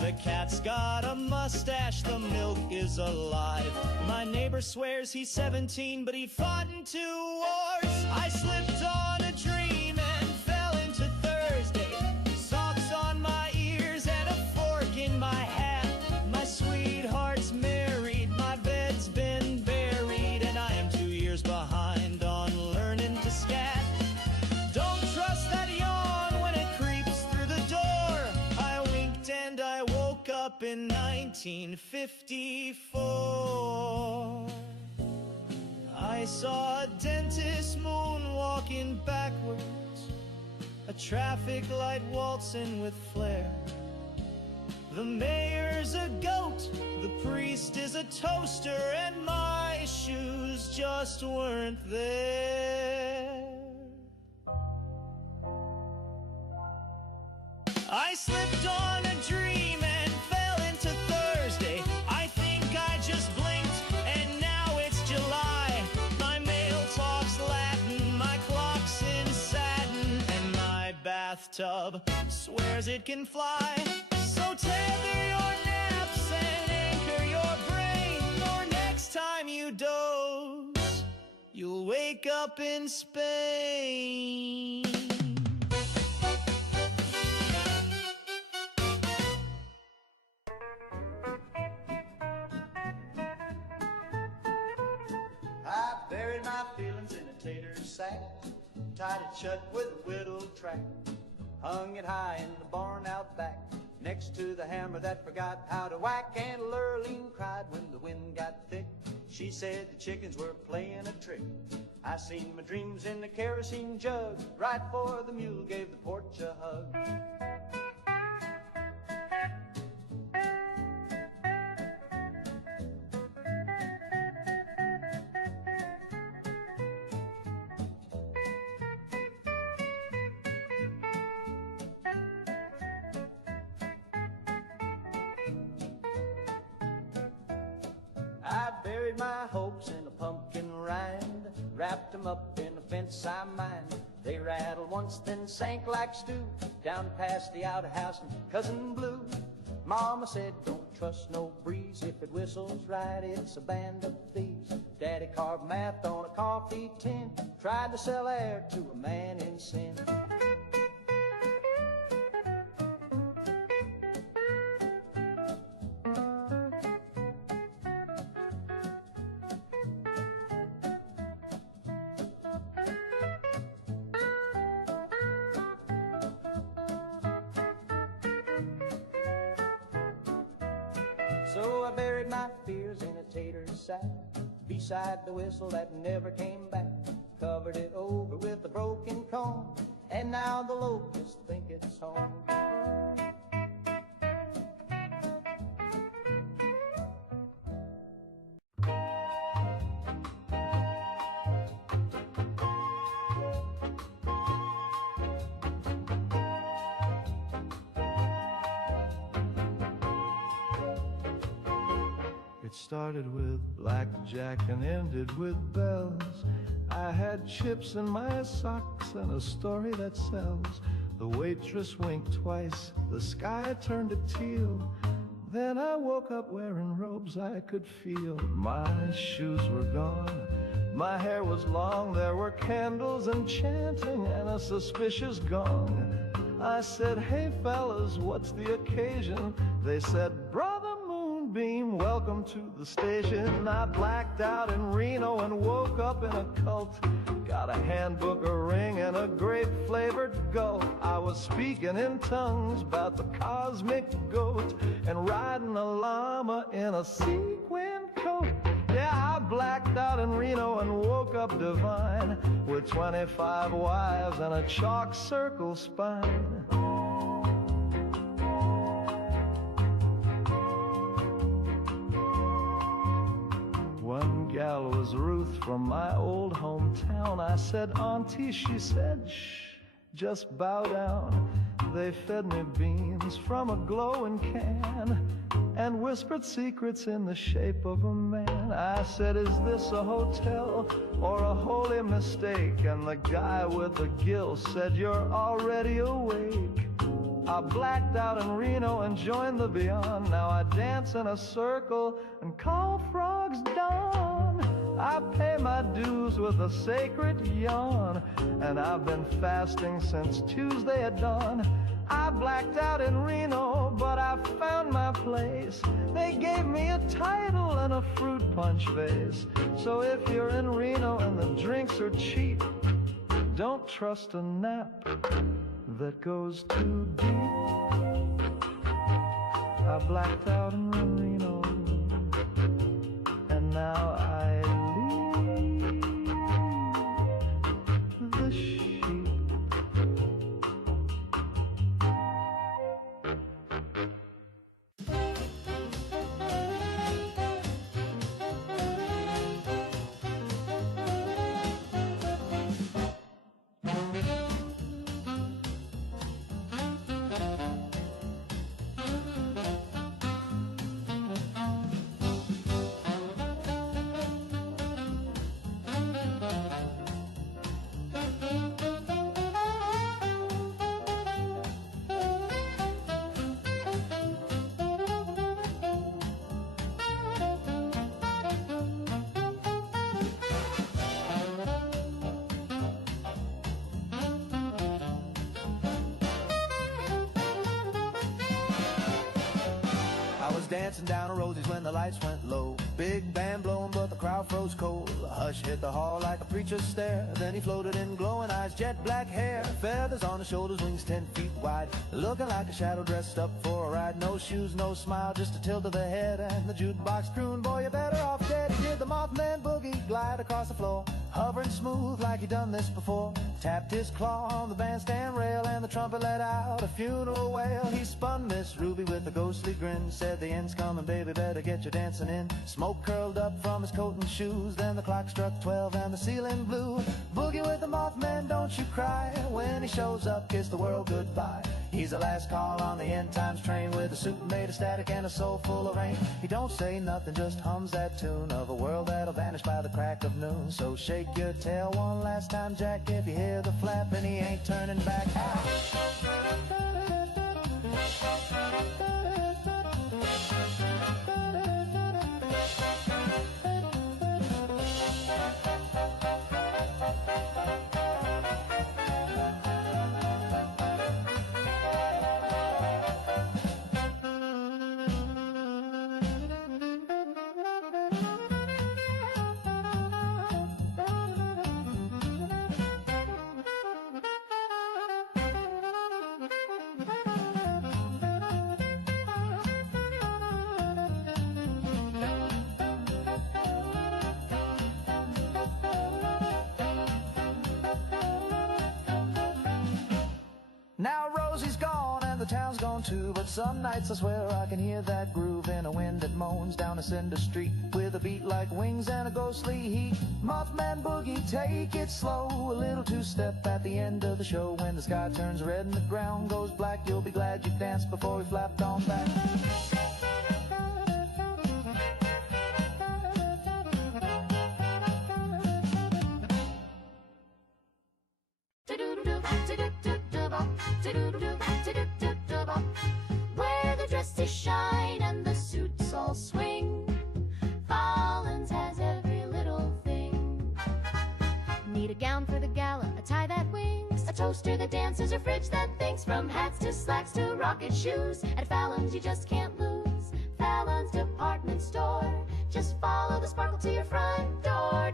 The cat's got a mustache, the milk is alive. My neighbor swears he's 17, but he fought in 2 wars. I slipped on a dream and fell into Thursday. Socks on my ears and a fork in my hat. My sweetheart's married, my bed's been buried, and I am 2 years behind on learning to scat. Don't trust that yawn when it creeps through the door. I winked and I woke up in 1954. I saw a dentist moonwalking backwards, a traffic light waltzing with flair. The mayor's a goat, the priest is a toaster, and my shoes just weren't there. I slipped on a dream and fell into Thursday. I think I just blinked and now it's July. My mail talks Latin, my clock's in satin, and my bathtub swears it can fly. So tether your naps and anchor your brain, or next time you doze, you'll wake up in Spain. feelings in a tater sack, tied it shut with a whittle track, hung it high in the barn out back, next to the hammer that forgot how to whack. And Lurleen cried when the wind got thick. She said the chickens were playing a trick. I seen my dreams in the kerosene jug, right before the mule gave the porch a hug. I buried my hopes in a pumpkin rind, wrapped them up in a fence I mind. They rattled once, then sank like stew, down past the outhouse and Cousin Blue. Mama said, don't trust no breeze, if it whistles right, it's a band of thieves. Daddy carved math on a coffee tin, tried to sell air to a man in sin. So I buried my fears in a tater sack, beside the whistle that never came back, covered it over with a broken comb, and now the locusts think it's home. It started with blackjack and ended with bells. I had chips in my socks and a story that sells. The waitress winked twice, the sky turned to teal. Then I woke up wearing robes I could feel. My shoes were gone, my hair was long. There were candles and chanting and a suspicious gong. I said, hey fellas, what's the occasion? They said, brother Moonbeam, welcome to the station. I blacked out in Reno and woke up in a cult. Got a handbook, a ring, and a grape-flavored gulp. I was speaking in tongues about the cosmic goat and riding a llama in a sequin coat. Yeah, I blacked out in Reno and woke up divine with 25 wives and a chalk circle spine. One gal was Ruth from my old hometown. I said, Auntie, she said, shh, just bow down. They fed me beans from a glowing can and whispered secrets in the shape of a man. I said, is this a hotel or a holy mistake? And the guy with the gill said, you're already awake. I blacked out in Reno and joined the beyond. Now I dance in a circle and call frogs dawn. I pay my dues with a sacred yawn, and I've been fasting since Tuesday at dawn. I blacked out in Reno, but I found my place. They gave me a title and a fruit punch vase. So if you're in Reno and the drinks are cheap, don't trust a nap that goes too deep. I blacked out in Reno, and now I leave the sheep. dancing down to Rosie's when the lights went low. Big band blowing, but the crowd froze cold. A hush hit the hall like a preacher's stare. Then he floated in glowing eyes, jet black hair, feathers on his shoulders, wings 10 feet wide, looking like a shadow dressed up for a ride. No shoes, no smile, just a tilt of the head, and the jukebox croon, boy, you're better off dead. He did the Mothman boogie, glide across the floor, hovering smooth like he'd done this before. Tapped his claw on the bandstand rail, and the trumpet let out a funeral wail. He spun Miss Ruby with a ghostly grin, said the end's coming, baby, better get your dancing in. Smoke curled up from his coat and shoes, then the clock struck 12 and the ceiling blew. Boogie with the Mothman, don't you cry, when he shows up, kiss the world goodbye. He's the last call on the end times train, with a suit made of static and a soul full of rain. He don't say nothing, just hums that tune of a world that'll vanish by the crack of noon. So shake your tail one last time, Jack, if you hear the flap and he ain't turning back. Now Rosie's gone and the town's gone too, but some nights I swear I can hear that groove in a wind that moans down a cinder street, with a beat like wings and a ghostly heat. Mothman boogie, take it slow, a little two-step at the end of the show. When the sky turns red and the ground goes black, you'll be glad you danced before we flapped on back. Where the dresses shine and the suits all swing, Fallon's has every little thing. Need a gown for the gala, a tie that wings, a toaster that dances, a fridge that thinks. From hats to slacks to rocket shoes, at Fallon's you just can't lose. Fallon's department store, just follow the sparkle to your front door.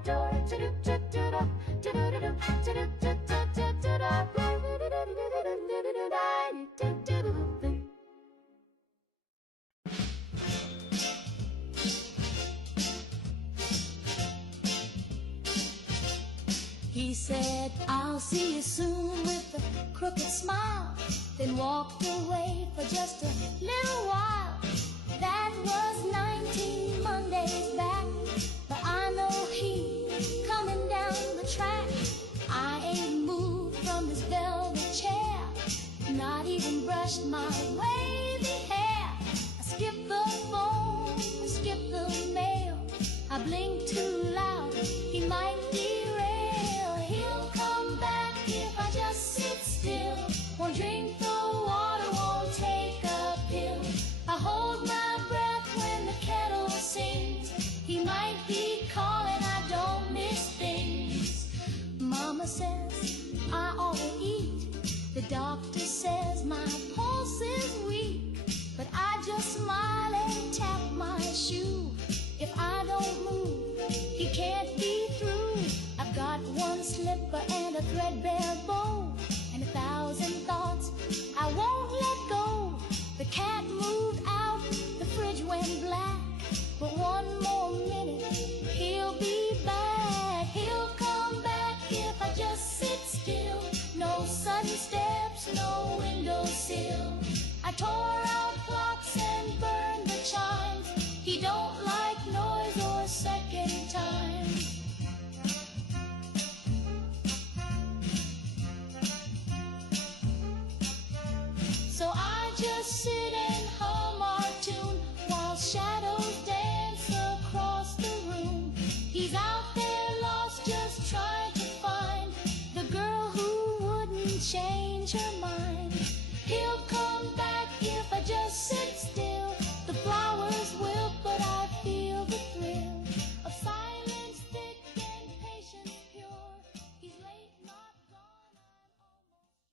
He said, I'll see you soon, with a crooked smile, then walked away for just a little while. That was 19 Mondays back, but I know he's coming down the track. I ain't moved from this velvet chair, not even brushed my wavy hair. I skipped the phone, I skipped the mail, I blinked too loud, he might derail. He'll come back if I just sit still, won't drink the water, won't take a pill. I hold my breath when the kettle sings, he might be calling, I don't miss things. Mama says I ought to eat, the doctor says my pulse is weak, but I just smile and tap my shoe. If I don't move, he can't be through. I've got one slipper and a threadbare bow, and 1,000 thoughts I won't let go. The cat moved out, the fridge went black, but one more minute, he'll be back. He'll come back if I just sit still. No sudden steps, no windowsill. I tore out clocks and burned the chimes. He don't like noise or second time. So I just sit and hum our tune while shadows dance across the room. He's out there lost, just trying to find the girl who wouldn't change her mind. He'll come back if I just sit still. The flowers wilt, but I feel the thrill of silence thick and patience pure. He's late, not gone, I'm almost sure.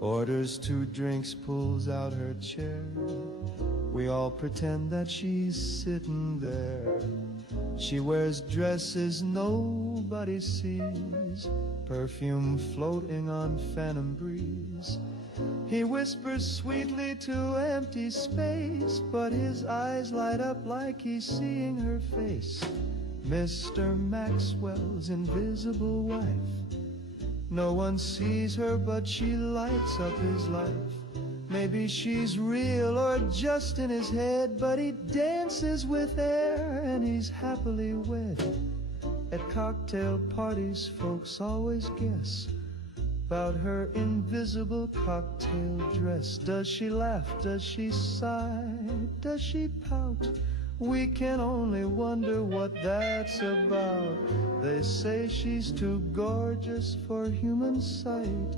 orders 2 drinks, pulls out her chair. We all pretend that she's sitting there. She wears dresses nobody sees, perfume floating on phantom breeze. He whispers sweetly to empty space, but his eyes light up like he's seeing her face. Mr. Maxwell's invisible wife. No one sees her, but she lights up his life. Maybe she's real or just in his head, but he dances with air and he's happily wed. At cocktail parties, folks always guess about her invisible cocktail dress. Does she laugh? Does she sigh? Does she pout? We can only wonder what that's about. They say she's too gorgeous for human sight,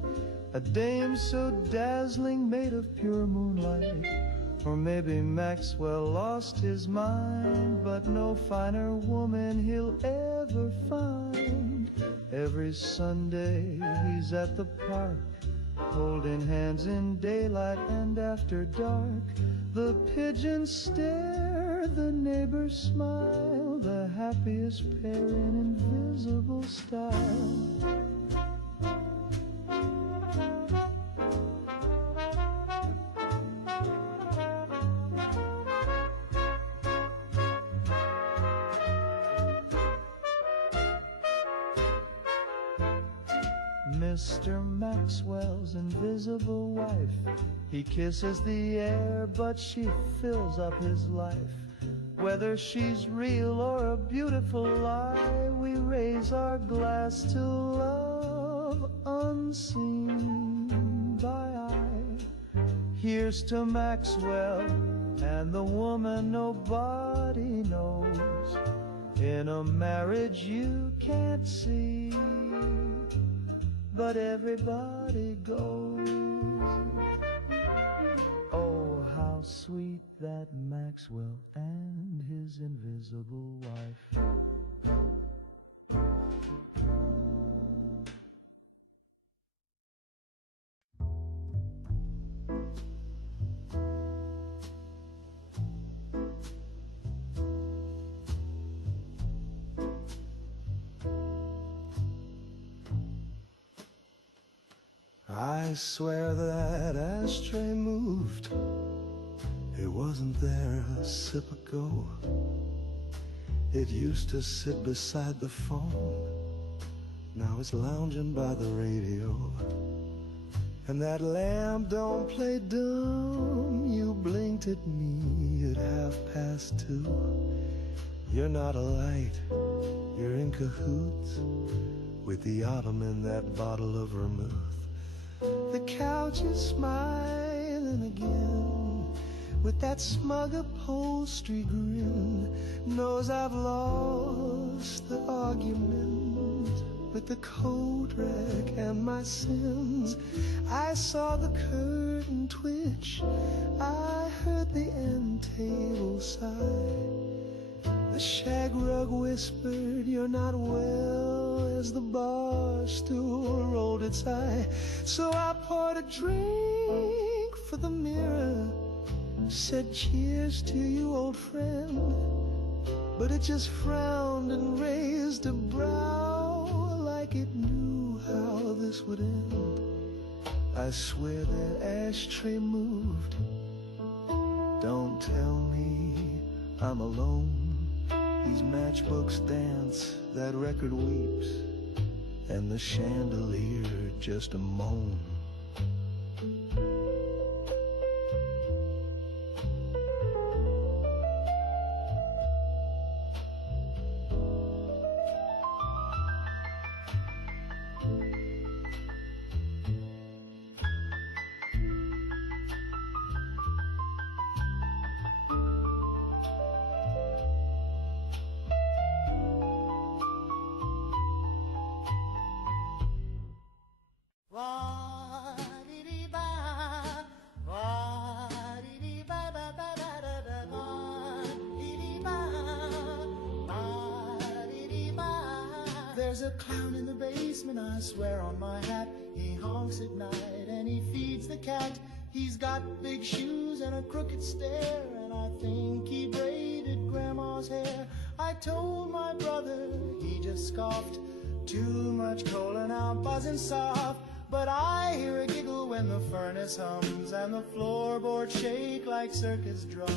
a dame so dazzling made of pure moonlight. Or maybe Maxwell lost his mind, but no finer woman he'll ever find. Every Sunday he's at the park, holding hands in daylight and after dark. The pigeons stare, the neighbors smile, the happiest pair in invisible style. Mr. Maxwell's invisible wife. He kisses the air, but she fills up his life. Whether she's real or a beautiful lie, we raise our glass to love unseen by eye. Here's to Maxwell and the woman nobody knows, in a marriage you can't see, but everybody goes. Oh, how sweet that Maxwell and his invisible wife. I swear that ashtray moved. It wasn't there a sip ago. It used to sit beside the phone. Now it's lounging by the radio. And that lamp don't play dumb. You blinked at me at 2:30. You're not a light, you're in cahoots with the autumn in that bottle of vermouth. The couch is smiling again with that smug upholstery grin. Knows I've lost the argument with the coat rack and my sins. I saw the curtain twitch, I heard the end table sigh. The shag rug whispered, you're not well, as the bar stool rolled its eye. So I poured a drink for the mirror, said cheers to you, old friend. But it just frowned and raised a brow like it knew how this would end. I swear that ashtray moved. Don't tell me I'm alone. These matchbooks dance, that record weeps, and the chandelier just a moan. There's a clown in the basement, I swear on my hat. He honks at night and he feeds the cat. He's got big shoes and a crooked stare, and I think he braided Grandma's hair. I told my brother, he just scoffed. Too much cola now buzzing soft. But I hear a giggle when the furnace hums and the floorboards shake like circus drums.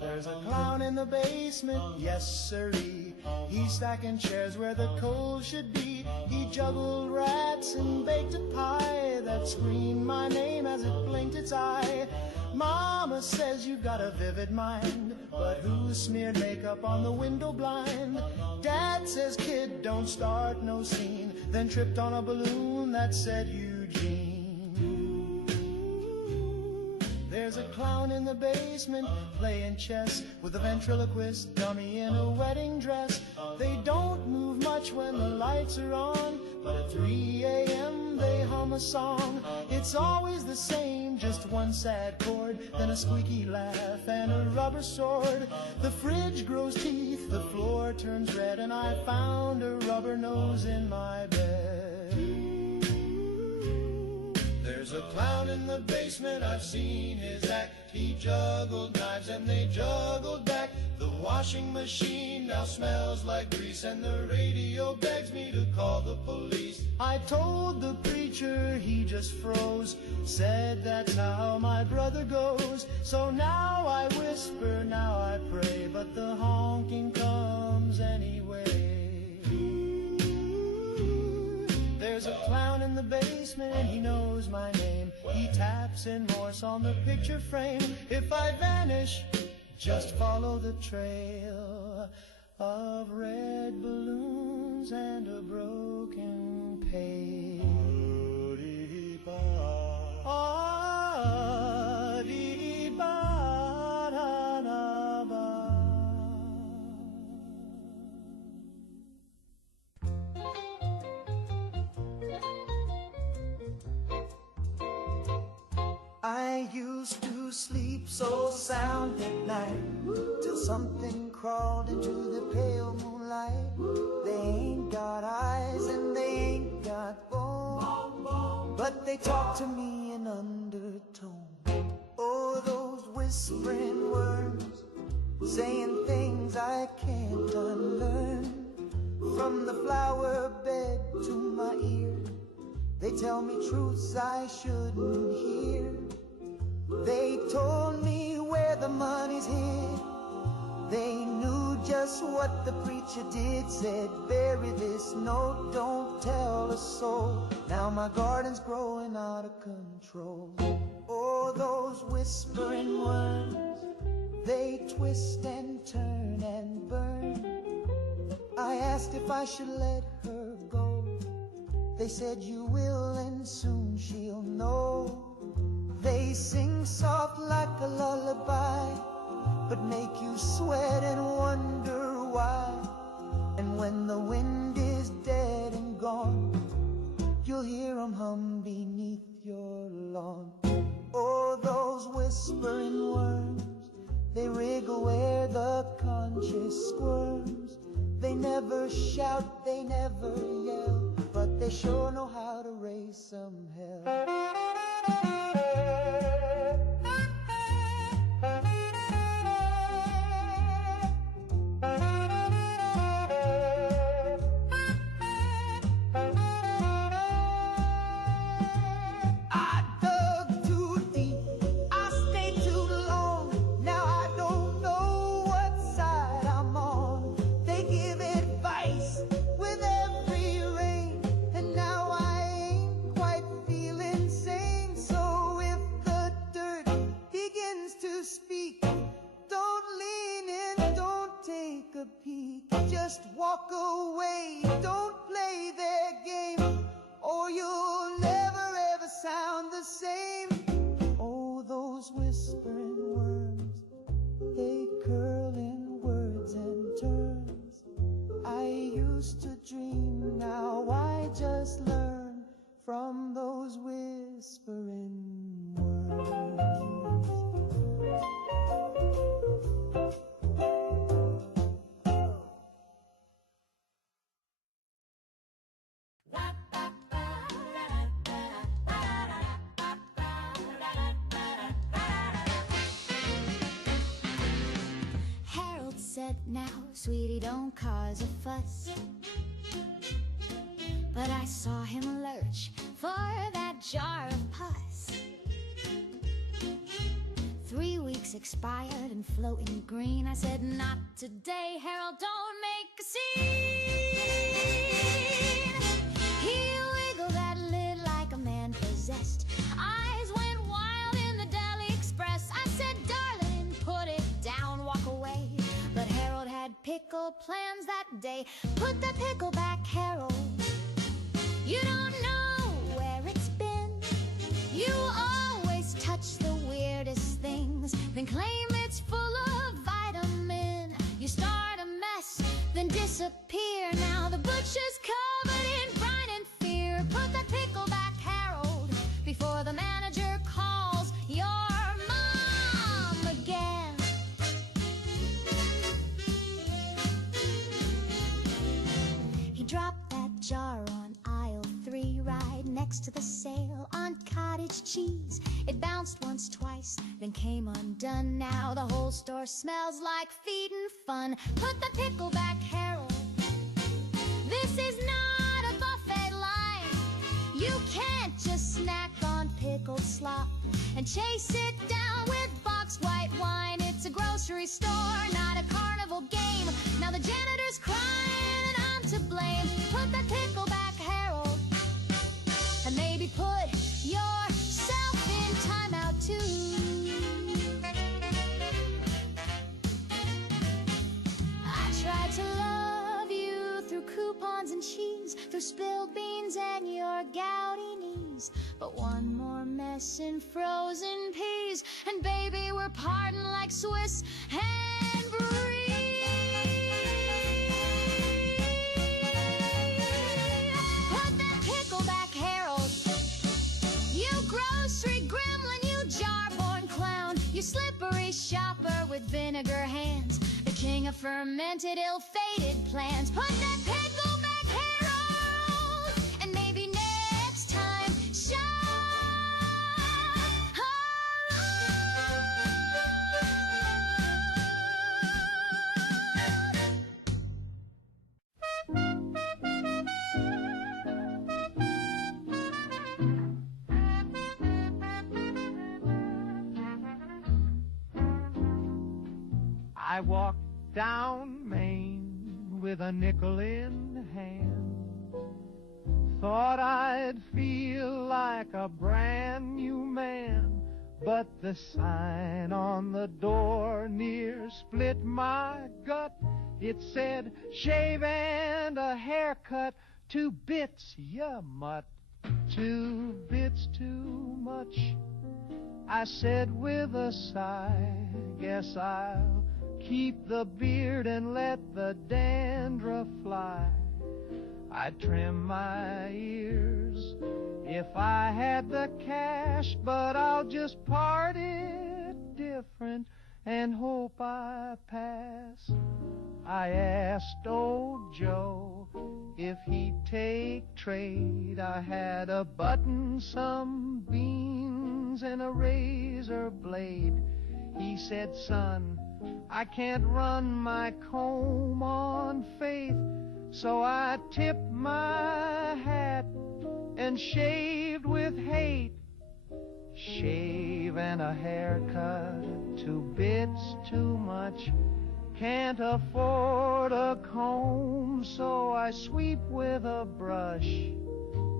There's a clown in the basement, yes sirree. He's stacking chairs where the coals should be. He juggled rats and baked a pie that screamed my name as it blinked its eye. Mama says you've got a vivid mind, but who smeared makeup on the window blind? Dad says, kid, don't start no scene, then tripped on a balloon that said Eugene. There's a clown in the basement playing chess with a ventriloquist dummy in a wedding dress. They don't move much when the lights are on, but at 3 a.m. they hum a song. It's always the same, just one sad chord, then a squeaky laugh and a rubber sword. The fridge grows teeth, the floor turns red, and I found a rubber nose in my bed. There's a clown in the basement, I've seen his act. He juggled knives and they juggled back. The washing machine now smells like grease, and the radio begs me to call the police. I told the preacher, he just froze, said that's how my brother goes. So now I whisper, now I pray, but the honking comes anyway. There's a clown in the basement and he knows my name. He taps in Morse on the picture frame. If I vanish, just follow the trail of red balloons and a broken pail. I used to sleep so sound at night, till something crawled into the pale moonlight. They ain't got eyes and they ain't got bones, but they talk to me in undertone. Oh, those whispering words, saying things I can't unlearn. From the flower bed to my ear, they tell me truths I shouldn't hear. They told me where the money's hid. They knew just what the preacher did. Said, bury this note, don't tell a soul. Now my garden's growing out of control. Oh, those whispering words, they twist and turn and burn. I asked if I should let her go. They said you will and soon she'll know. They sing soft like a lullaby, but make you sweat and wonder why. And when the wind is dead and gone, you'll hear them hum beneath your lawn. Oh, those whispering worms, they wriggle where the conscience squirms. They never shout, they never yell, but they sure know how to raise some hell. said, now, sweetie, don't cause a fuss. But I saw him lurch for that jar of pus. 3 weeks expired and floating green. I said, not today, Harold, don't make a scene. He wiggled that lid like a man possessed. Eyes went wild in the Deli Express. I said, darling, put it down, walk away. But Harold had pickle plans that day. Put the pickle back, Harold. You don't know where it's been. You always touch the weirdest things, then claim it's full of vitamin. You start a mess, then disappear. Now the butcher's covered in brine and fear. Put the pickle back, Harold, before the manager calls your mom again. He dropped that jar on aisle 3, right next to the sale on cottage cheese. It bounced once, twice, then came undone. Now the whole store smells like feeding fun. Put the pickle back, Harold. This is not a buffet line. You can't just snack on pickled slop and chase it down with boxed white wine. It's a grocery store, not a carnival game. Now the janitor's crying and I'm to blame. Put the pickle back, Harold, and maybe put yourself in timeout too. I tried to love you through coupons and cheese, through spilled beans and your gouty knees. But one more mess in frozen peas, and baby, we're parting like Swiss and Brie. Put that pickle back, Harold. You grocery gremlin, you jar-born clown, you slippery shopper with vinegar hands, the king of fermented, ill-fated plans. Put that pickle back, Harold, and maybe next time, I walked down Main with a nickel in hand. Thought I'd feel like a brand new man, but the sign on the door near split my gut. It said, shave and a haircut, 2 bits, ya mutt, 2 bits too much. I said with a sigh, guess I'll keep the beard and let the dandruff fly. I'd trim my ears if I had the cash, but I'll just part it different and hope I pass. I asked old Joe if he'd take trade. I had a button, some beans, and a razor blade. He said, son, I can't run my comb on faith, so I tipped my hat and shaved with hate. Shave and a haircut, 2 bits too much. Can't afford a comb, so I sweep with a brush.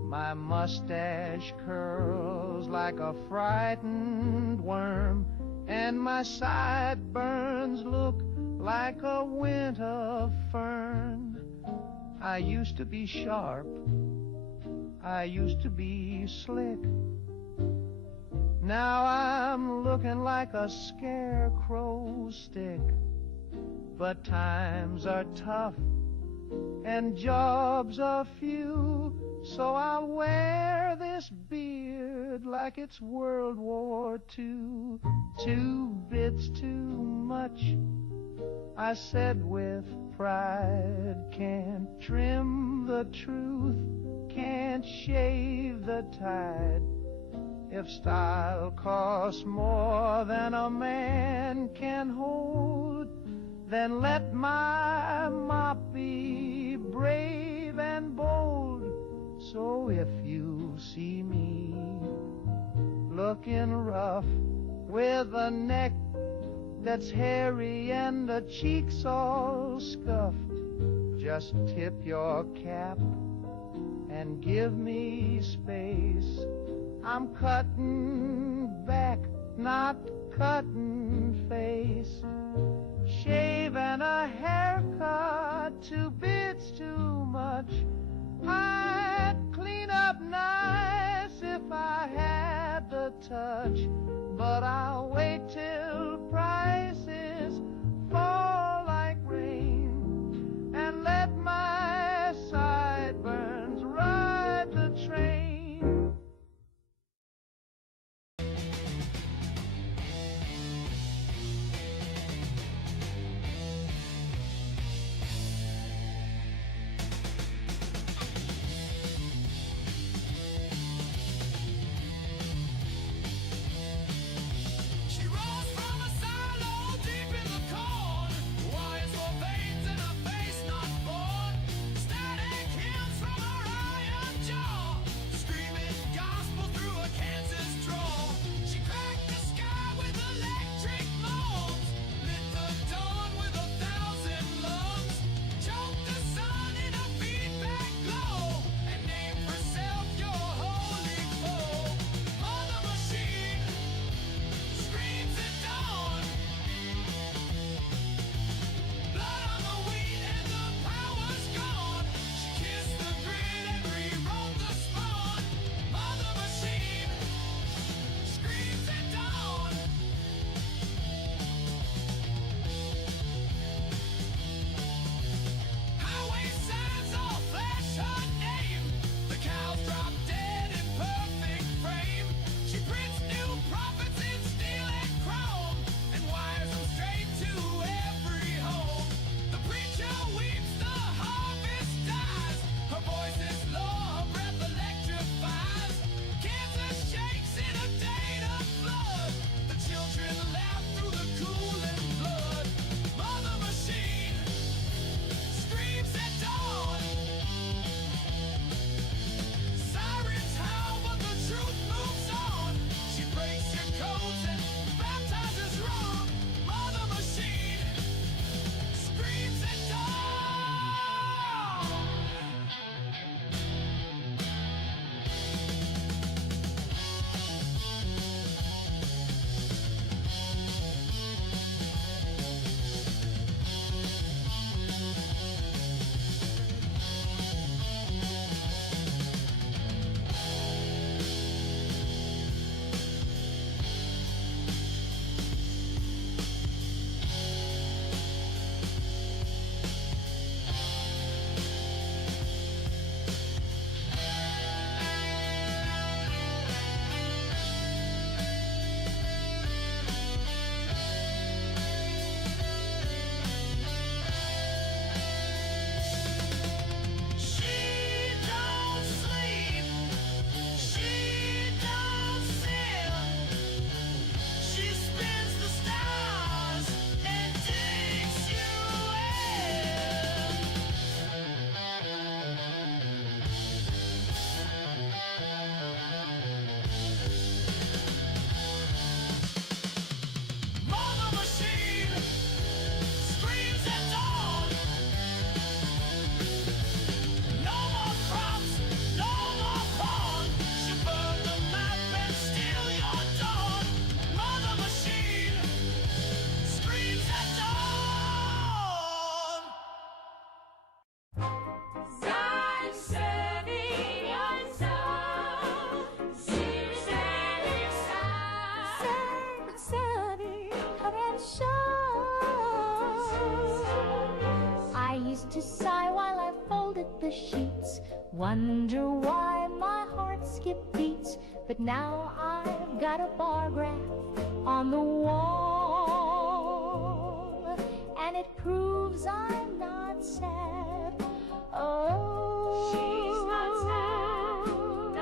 My mustache curls like a frightened worm, and my sideburns look like a winter fern. I used to be sharp, I used to be slick. Now I'm looking like a scarecrow stick. But times are tough and jobs are few, so I'll wear this beard like it's World War II. 2 bits too much, I said with pride. Can't trim the truth, can't shave the tide. If style costs more than a man can hold, then let my mop be brave and bold. So if you see me looking rough, with a neck that's hairy and the cheeks all scuffed, just tip your cap and give me space. I'm cutting back, not cutting face. Shave and a haircut, 2 bits too much. I'd clean up nice if I had the touch, but I'll wait till prices fall like rain and let my sideburns ride the train. She rose from a silo deep in the corn, wires for veins and a face not born. Static hymns from her iron jaw, screaming gospel through a Kansas draw. She cracked the sky with electric moans, lit the dawn with 1,000 lungs, choked the sun in a feedback glow, and named herself your holy foe. Mother Machine screams at dawn. Blood on the wheat and the power's gone. She kissed the grid and rewrote the spawn. Mother Machine screams at dawn. Highway signs all flash her name. The cows drop dead in perfect frame. She prints new prophets in steel and chrome and wires them straight to every home. The preacher weeps, the harvest dies. Her voice is low, her breath electrifies. Kansas shakes in a data flood. The children laugh through the cooling blood. Mother Machine screams at dawn. Sirens howl, but the truth moves on. She breaks your codes and baptizes wrong. Mother Machine screams at dawn. She don't sleep, she don't sin. She spins the stars and takes you in. Mother Machine screams at dawn. No more crops, no more corn. She burned the map and steal your dawn. Mother Machine screams at dawn. Sein Servian Sound, I used to sigh while I folded the sheets, wonder why my heart skipped beats. But now I've got a bar graph on the wall, and it proves I'm not sad. Oh, she's not sad,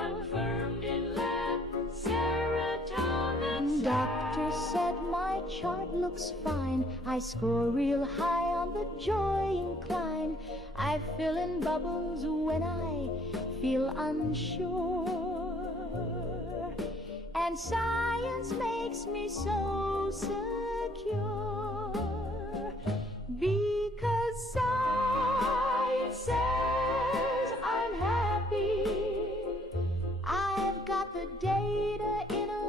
confirmed in lab, serotonin. Doctor said my chart looks fine. I score real high on the joy incline. I fill in bubbles when I feel unsure. And science makes me so secure. Because science says I'm happy. I've got the data in a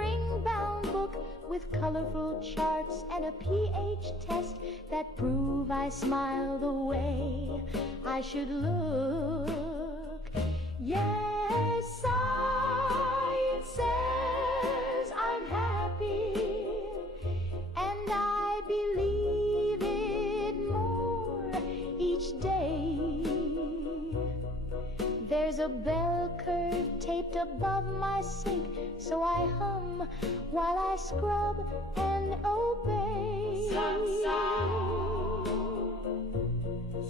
ring-bound book with colorful charts and a pH test that prove I smile the way I should look. Yes, science says I'm happy, and I believe it more each day. There's a bell curve taped above my sink, so I hum while I scrub and obey.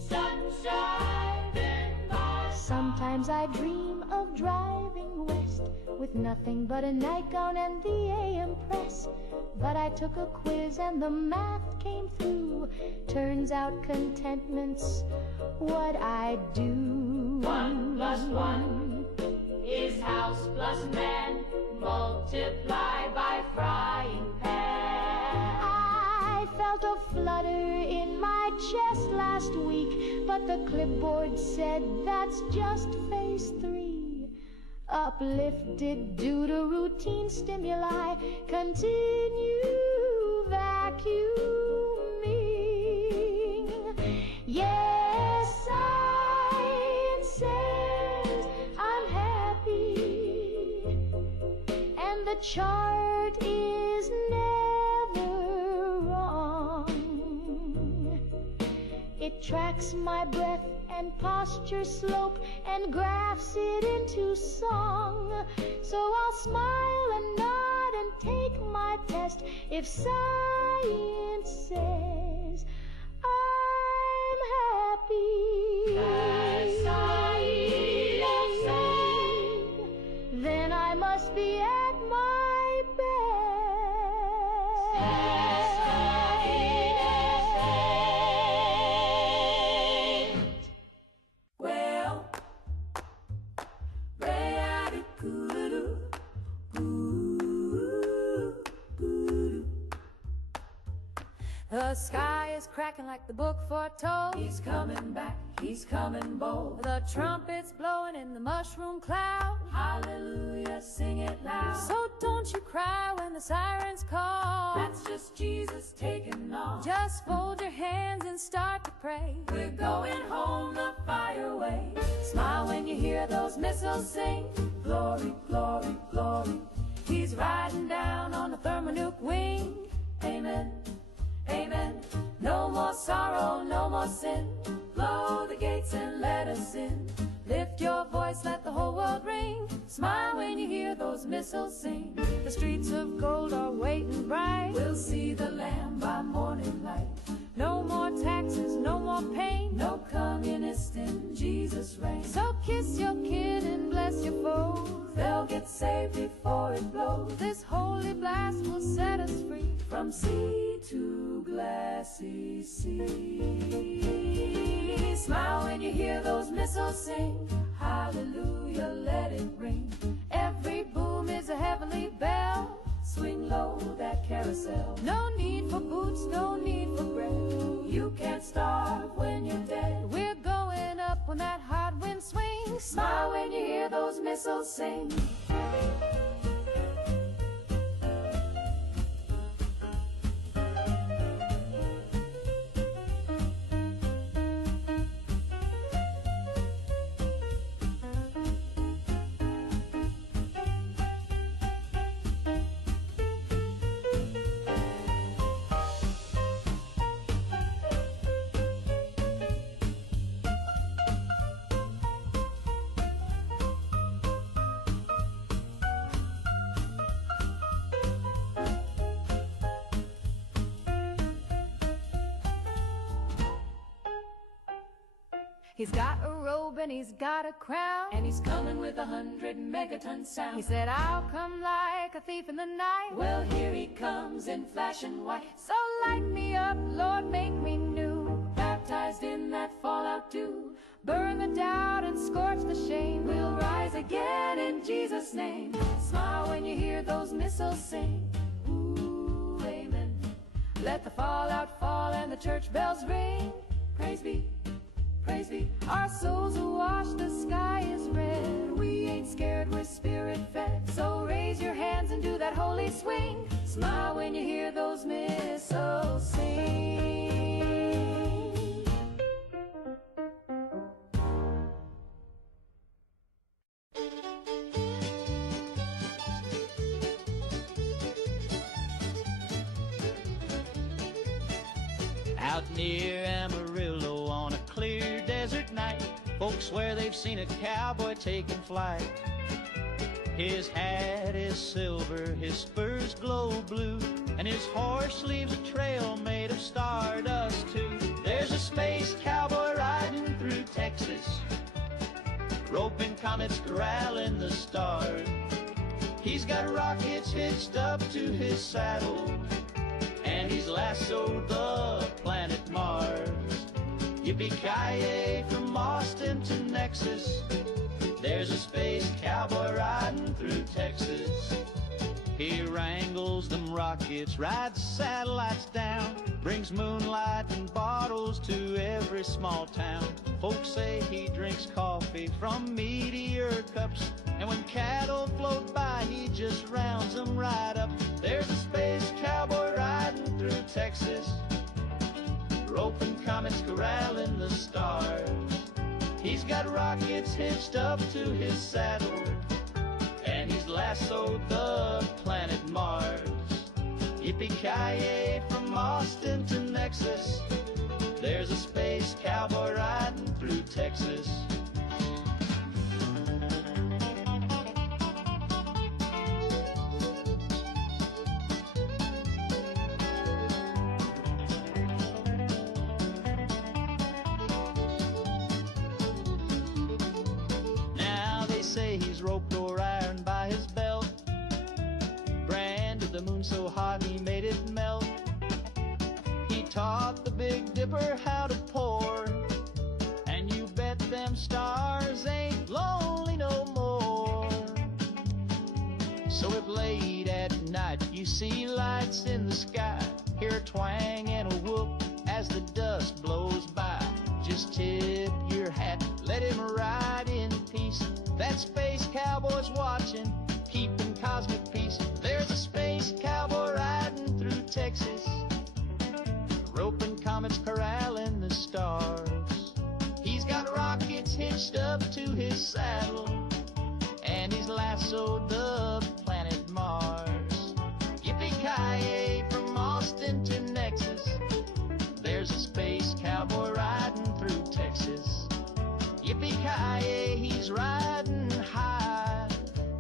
Sunshine and bars. Sometimes I dream of driving west with nothing but a nightgown and the AM press. But I took a quiz and the math came through. Turns out contentment's what I do. 1 plus 1 is house plus man, multiplied by frying pan. I felt a flutter in my chest last week, but the clipboard said that's just phase 3. Uplifted due to routine stimuli, continue vacuuming. Yes, science says I'm happy, and the chart is never wrong. It tracks my breath and posture slope and graphs it into song. So I'll smile and nod and take my test if science says I'm happy. Science says, then I must be at my best. Well, the sky is cracking like the book foretold. He's coming back, he's coming bold. The trumpet's blowing in the mushroom cloud. Hallelujah, sing it loud. So don't you cry when the sirens call. That's just Jesus taking off. Just fold your hands and start to pray. We're going home the fire way. Smile when you hear those missiles sing. Glory, glory, glory. He's riding down on the thermonuke wing. Amen, amen. No more sorrow, no more sin. Blow the gates and let us in. Lift your voice, let the whole world ring. Smile when you hear those missiles sing. The streets of gold are waiting bright. We'll see the Lamb by morning light. No more taxes, no more pain. No communist in Jesus' reign. So kiss your kid and bless your foes. They'll get saved before it blows. This holy blast will set us free. From sea to glassy sea. Smile when you hear those missiles sing. Hallelujah, let it ring. Every boom is a heavenly bell. Swing low that carousel. No need for boots, no need for bread. You can't starve when you're dead. We're going up when that hard wind swings. Smile when you hear those missiles sing. He's got a robe robe and he's got a crown. And he's coming with 100 megaton sound. He said, I'll come like a thief in the night. Well, here he comes in flashing white. So light me up, Lord, make me new. Baptized in that fallout dew. Burn the doubt and scorch the shame. We'll rise again in Jesus' name. Smile when you hear those missiles sing. Ooh, amen. Let the fallout fall and the church bells ring. Praise be, praise be. Our souls awash, the sky is red. We ain't scared, we're spirit fed. So raise your hands and do that holy swing. Smile when you hear those missiles sing. Out near Amarillo on a clear desert night, folks swear they've seen a cowboy taking flight. His hat is silver, his spurs glow blue, and his horse leaves a trail made of stardust too. There's a space cowboy riding through Texas, roping comets, corralling the stars. He's got rockets hitched up to his saddle, and he's lassoed the planet Mars. Yippee-ki-yay from Austin to Nexus, there's a space cowboy riding through Texas. He wrangles them rockets, rides satellites down, brings moonlight and bottles to every small town. Folks say he drinks coffee from meteor cups, and when cattle float by, he just rounds them right up. There's a space cowboy riding through Texas, roping comets, corralling the stars. He's got rockets hitched up to his saddle, and he's lassoed the planet Mars. Yippee-ki-yay from Austin to Nexus, there's a space cowboy riding through Texas. Roped or ironed by his belt, branded the moon so hot he made it melt. He taught the Big Dipper how to pour, and you bet them stars ain't lonely no more. So if late at night you see lights in the sky, hear a twang and a whoop as the dust blows by, just tip your hat, let him ride in peace. That space cowboy's watching, keeping cosmic peace. There's a space cowboy riding through Texas, roping comets, corralling the stars. He's got rockets hitched up to his saddle, and he's lassoed the planet Mars. Yippee-ki-yay from Austin to Nexus, there's a space cowboy riding through Texas. Yippee-ki-yay, he's riding high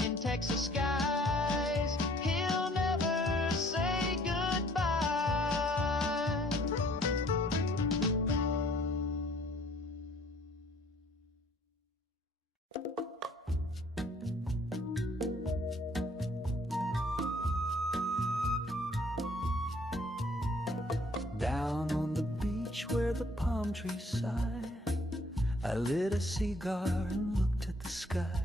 in Texas skies. He'll never say goodbye. Down on the beach where the palm trees sigh, I lit a cigar and looked at the sky.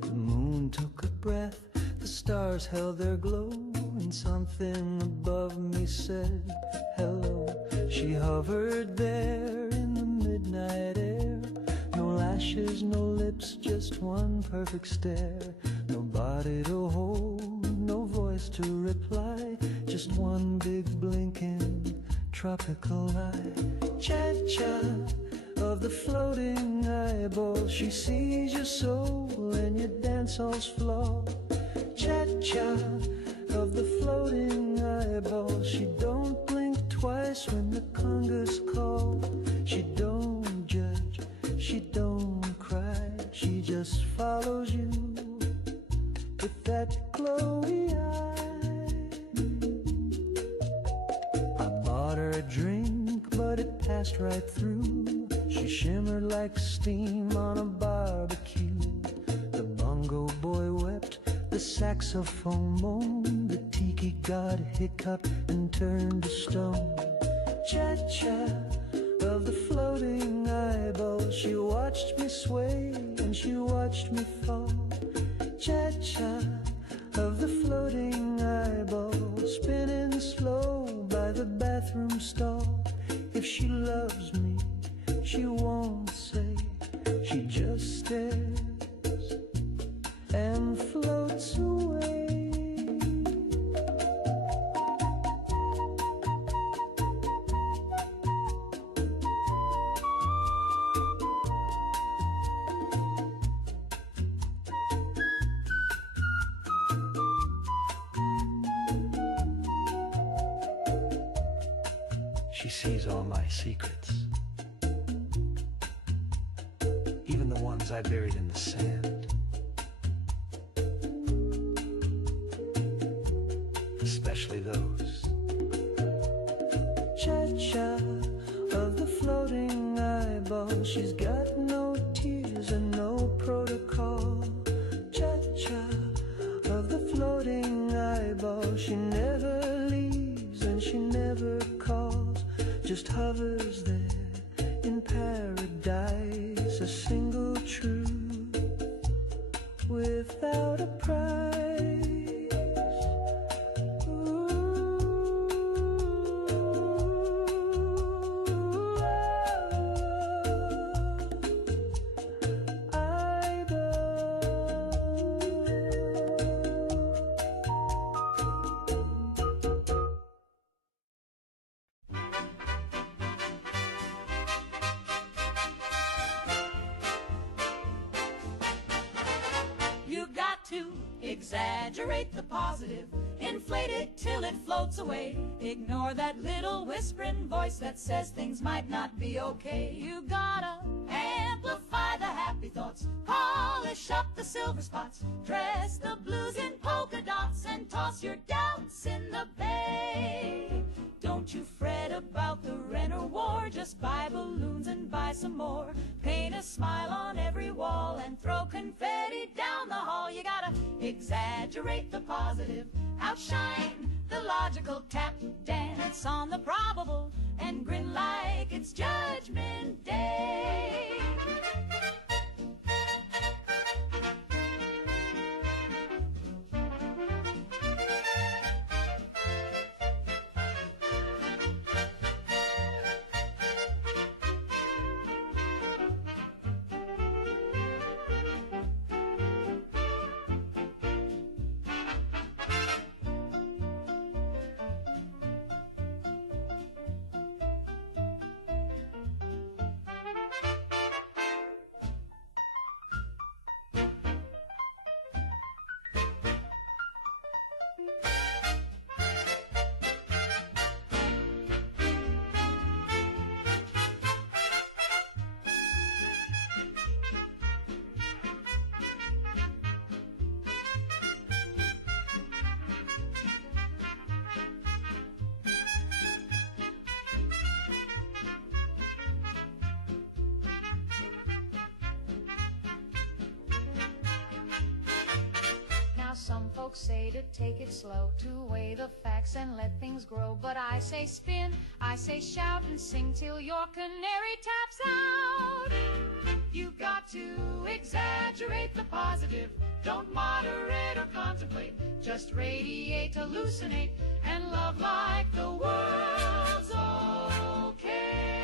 The moon took a breath, the stars held their glow, and something above me said, hello. She hovered there in the midnight air, no lashes, no lips, just one perfect stare. No body to hold, no voice to reply, just one big blinking tropical eye. Cha-cha of the floating eyeball, she sees your soul and your dance hall's flaw. Cha-cha of the floating eyeball, she don't blink twice when the congas call. She don't judge, she don't cry, she just follows you with that glowy eye. I bought her a drink, but it passed right through. She shimmered like steam on a barbecue. The bongo boy wept, the saxophone moaned, the tiki god hiccuped and turned to stone. Cha-cha of the floating eyeballs, she watched me sway and she watched me fall. Cha-cha of the floating eyeballs, spinning slow by the bathroom stall. If she loves me, she won't say, she just stares and floats away. She sees all my secrets, even the ones I buried in the sand. Especially those. Cha-cha of the floating eyeball, she's got no tears and no protocol. Cha-cha of the floating eyeball, she never leaves and she never calls, just hovers there in paradise, a single truth without a price. Exaggerate the positive, inflate it till it floats away. Ignore that little whispering voice that says things might not be okay. You gotta amplify the happy thoughts, polish up the silver spots, dress the blues in polka dots, and toss your doubts in the bay. Don't you fret about the rent or war, just buy balloons and buy some more. Paint a smile on every wall and throw confetti down the hall. You gotta exaggerate the positive, outshine the logical, tap dance on the probable, and grin like it's Judgment Day. Some folks say to take it slow, to weigh the facts and let things grow. But I say spin, I say shout and sing till your canary taps out. You got to exaggerate the positive, don't moderate or contemplate, just radiate, hallucinate, and love like the world's okay.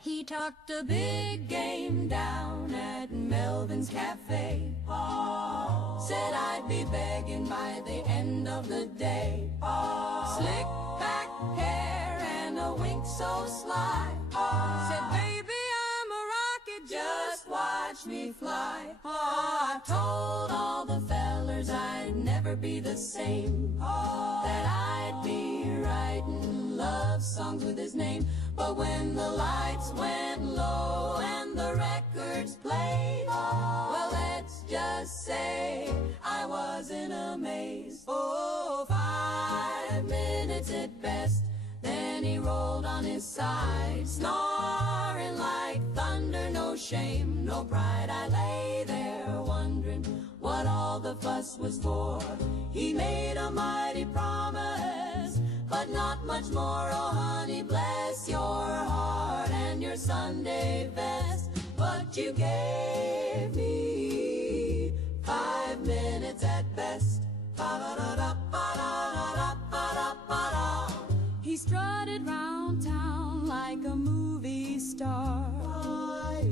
He talked a big game down at Melvin's Cafe. Said I'd be begging by the end of the day. Slick back hair and a wink so sly. Said, baby, I'm a rocket, just watch me fly. I told all the fellers I'd never be the same, that I'd be writing love songs with his name. But when the lights went low and the records played, well, let's just say I was in a maze. Oh, 5 minutes at best. Then he rolled on his side, snoring like thunder. No shame, no pride. I lay there wondering what all the fuss was for. He made a mighty promise, but not much more. Oh, honey, bless your heart and your Sunday best. But you gave me 5 minutes at best. Ba-da-da-da-ba-da-da-da-ba-da-ba-da. He strutted round town like a movie star.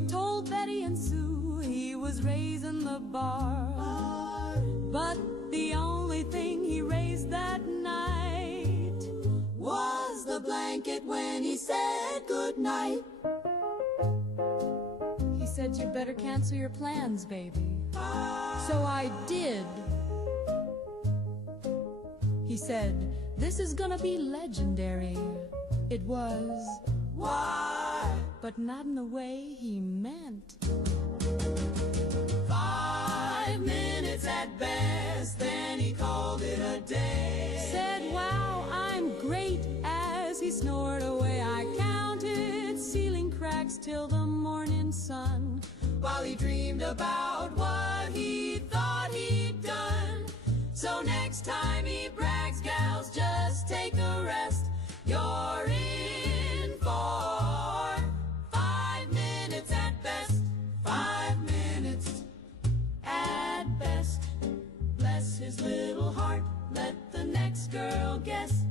Told Betty and Sue he was raising the bar. But the only thing he raised that night was the blanket when he said goodnight. He said, you better cancel your plans, baby. So I did. He said, this is gonna be legendary. It was. Why? But not in the way he meant. 5 minutes at best, then he called it a day. Said, wow, I'm great. As he snored away, I counted ceiling cracks till the morning sun, while he dreamed about what he thought he'd done. So next time he brags, gals, just take a rest. You're in for 5 minutes at best. 5 minutes at best. Bless his little heart, let the next girl guess.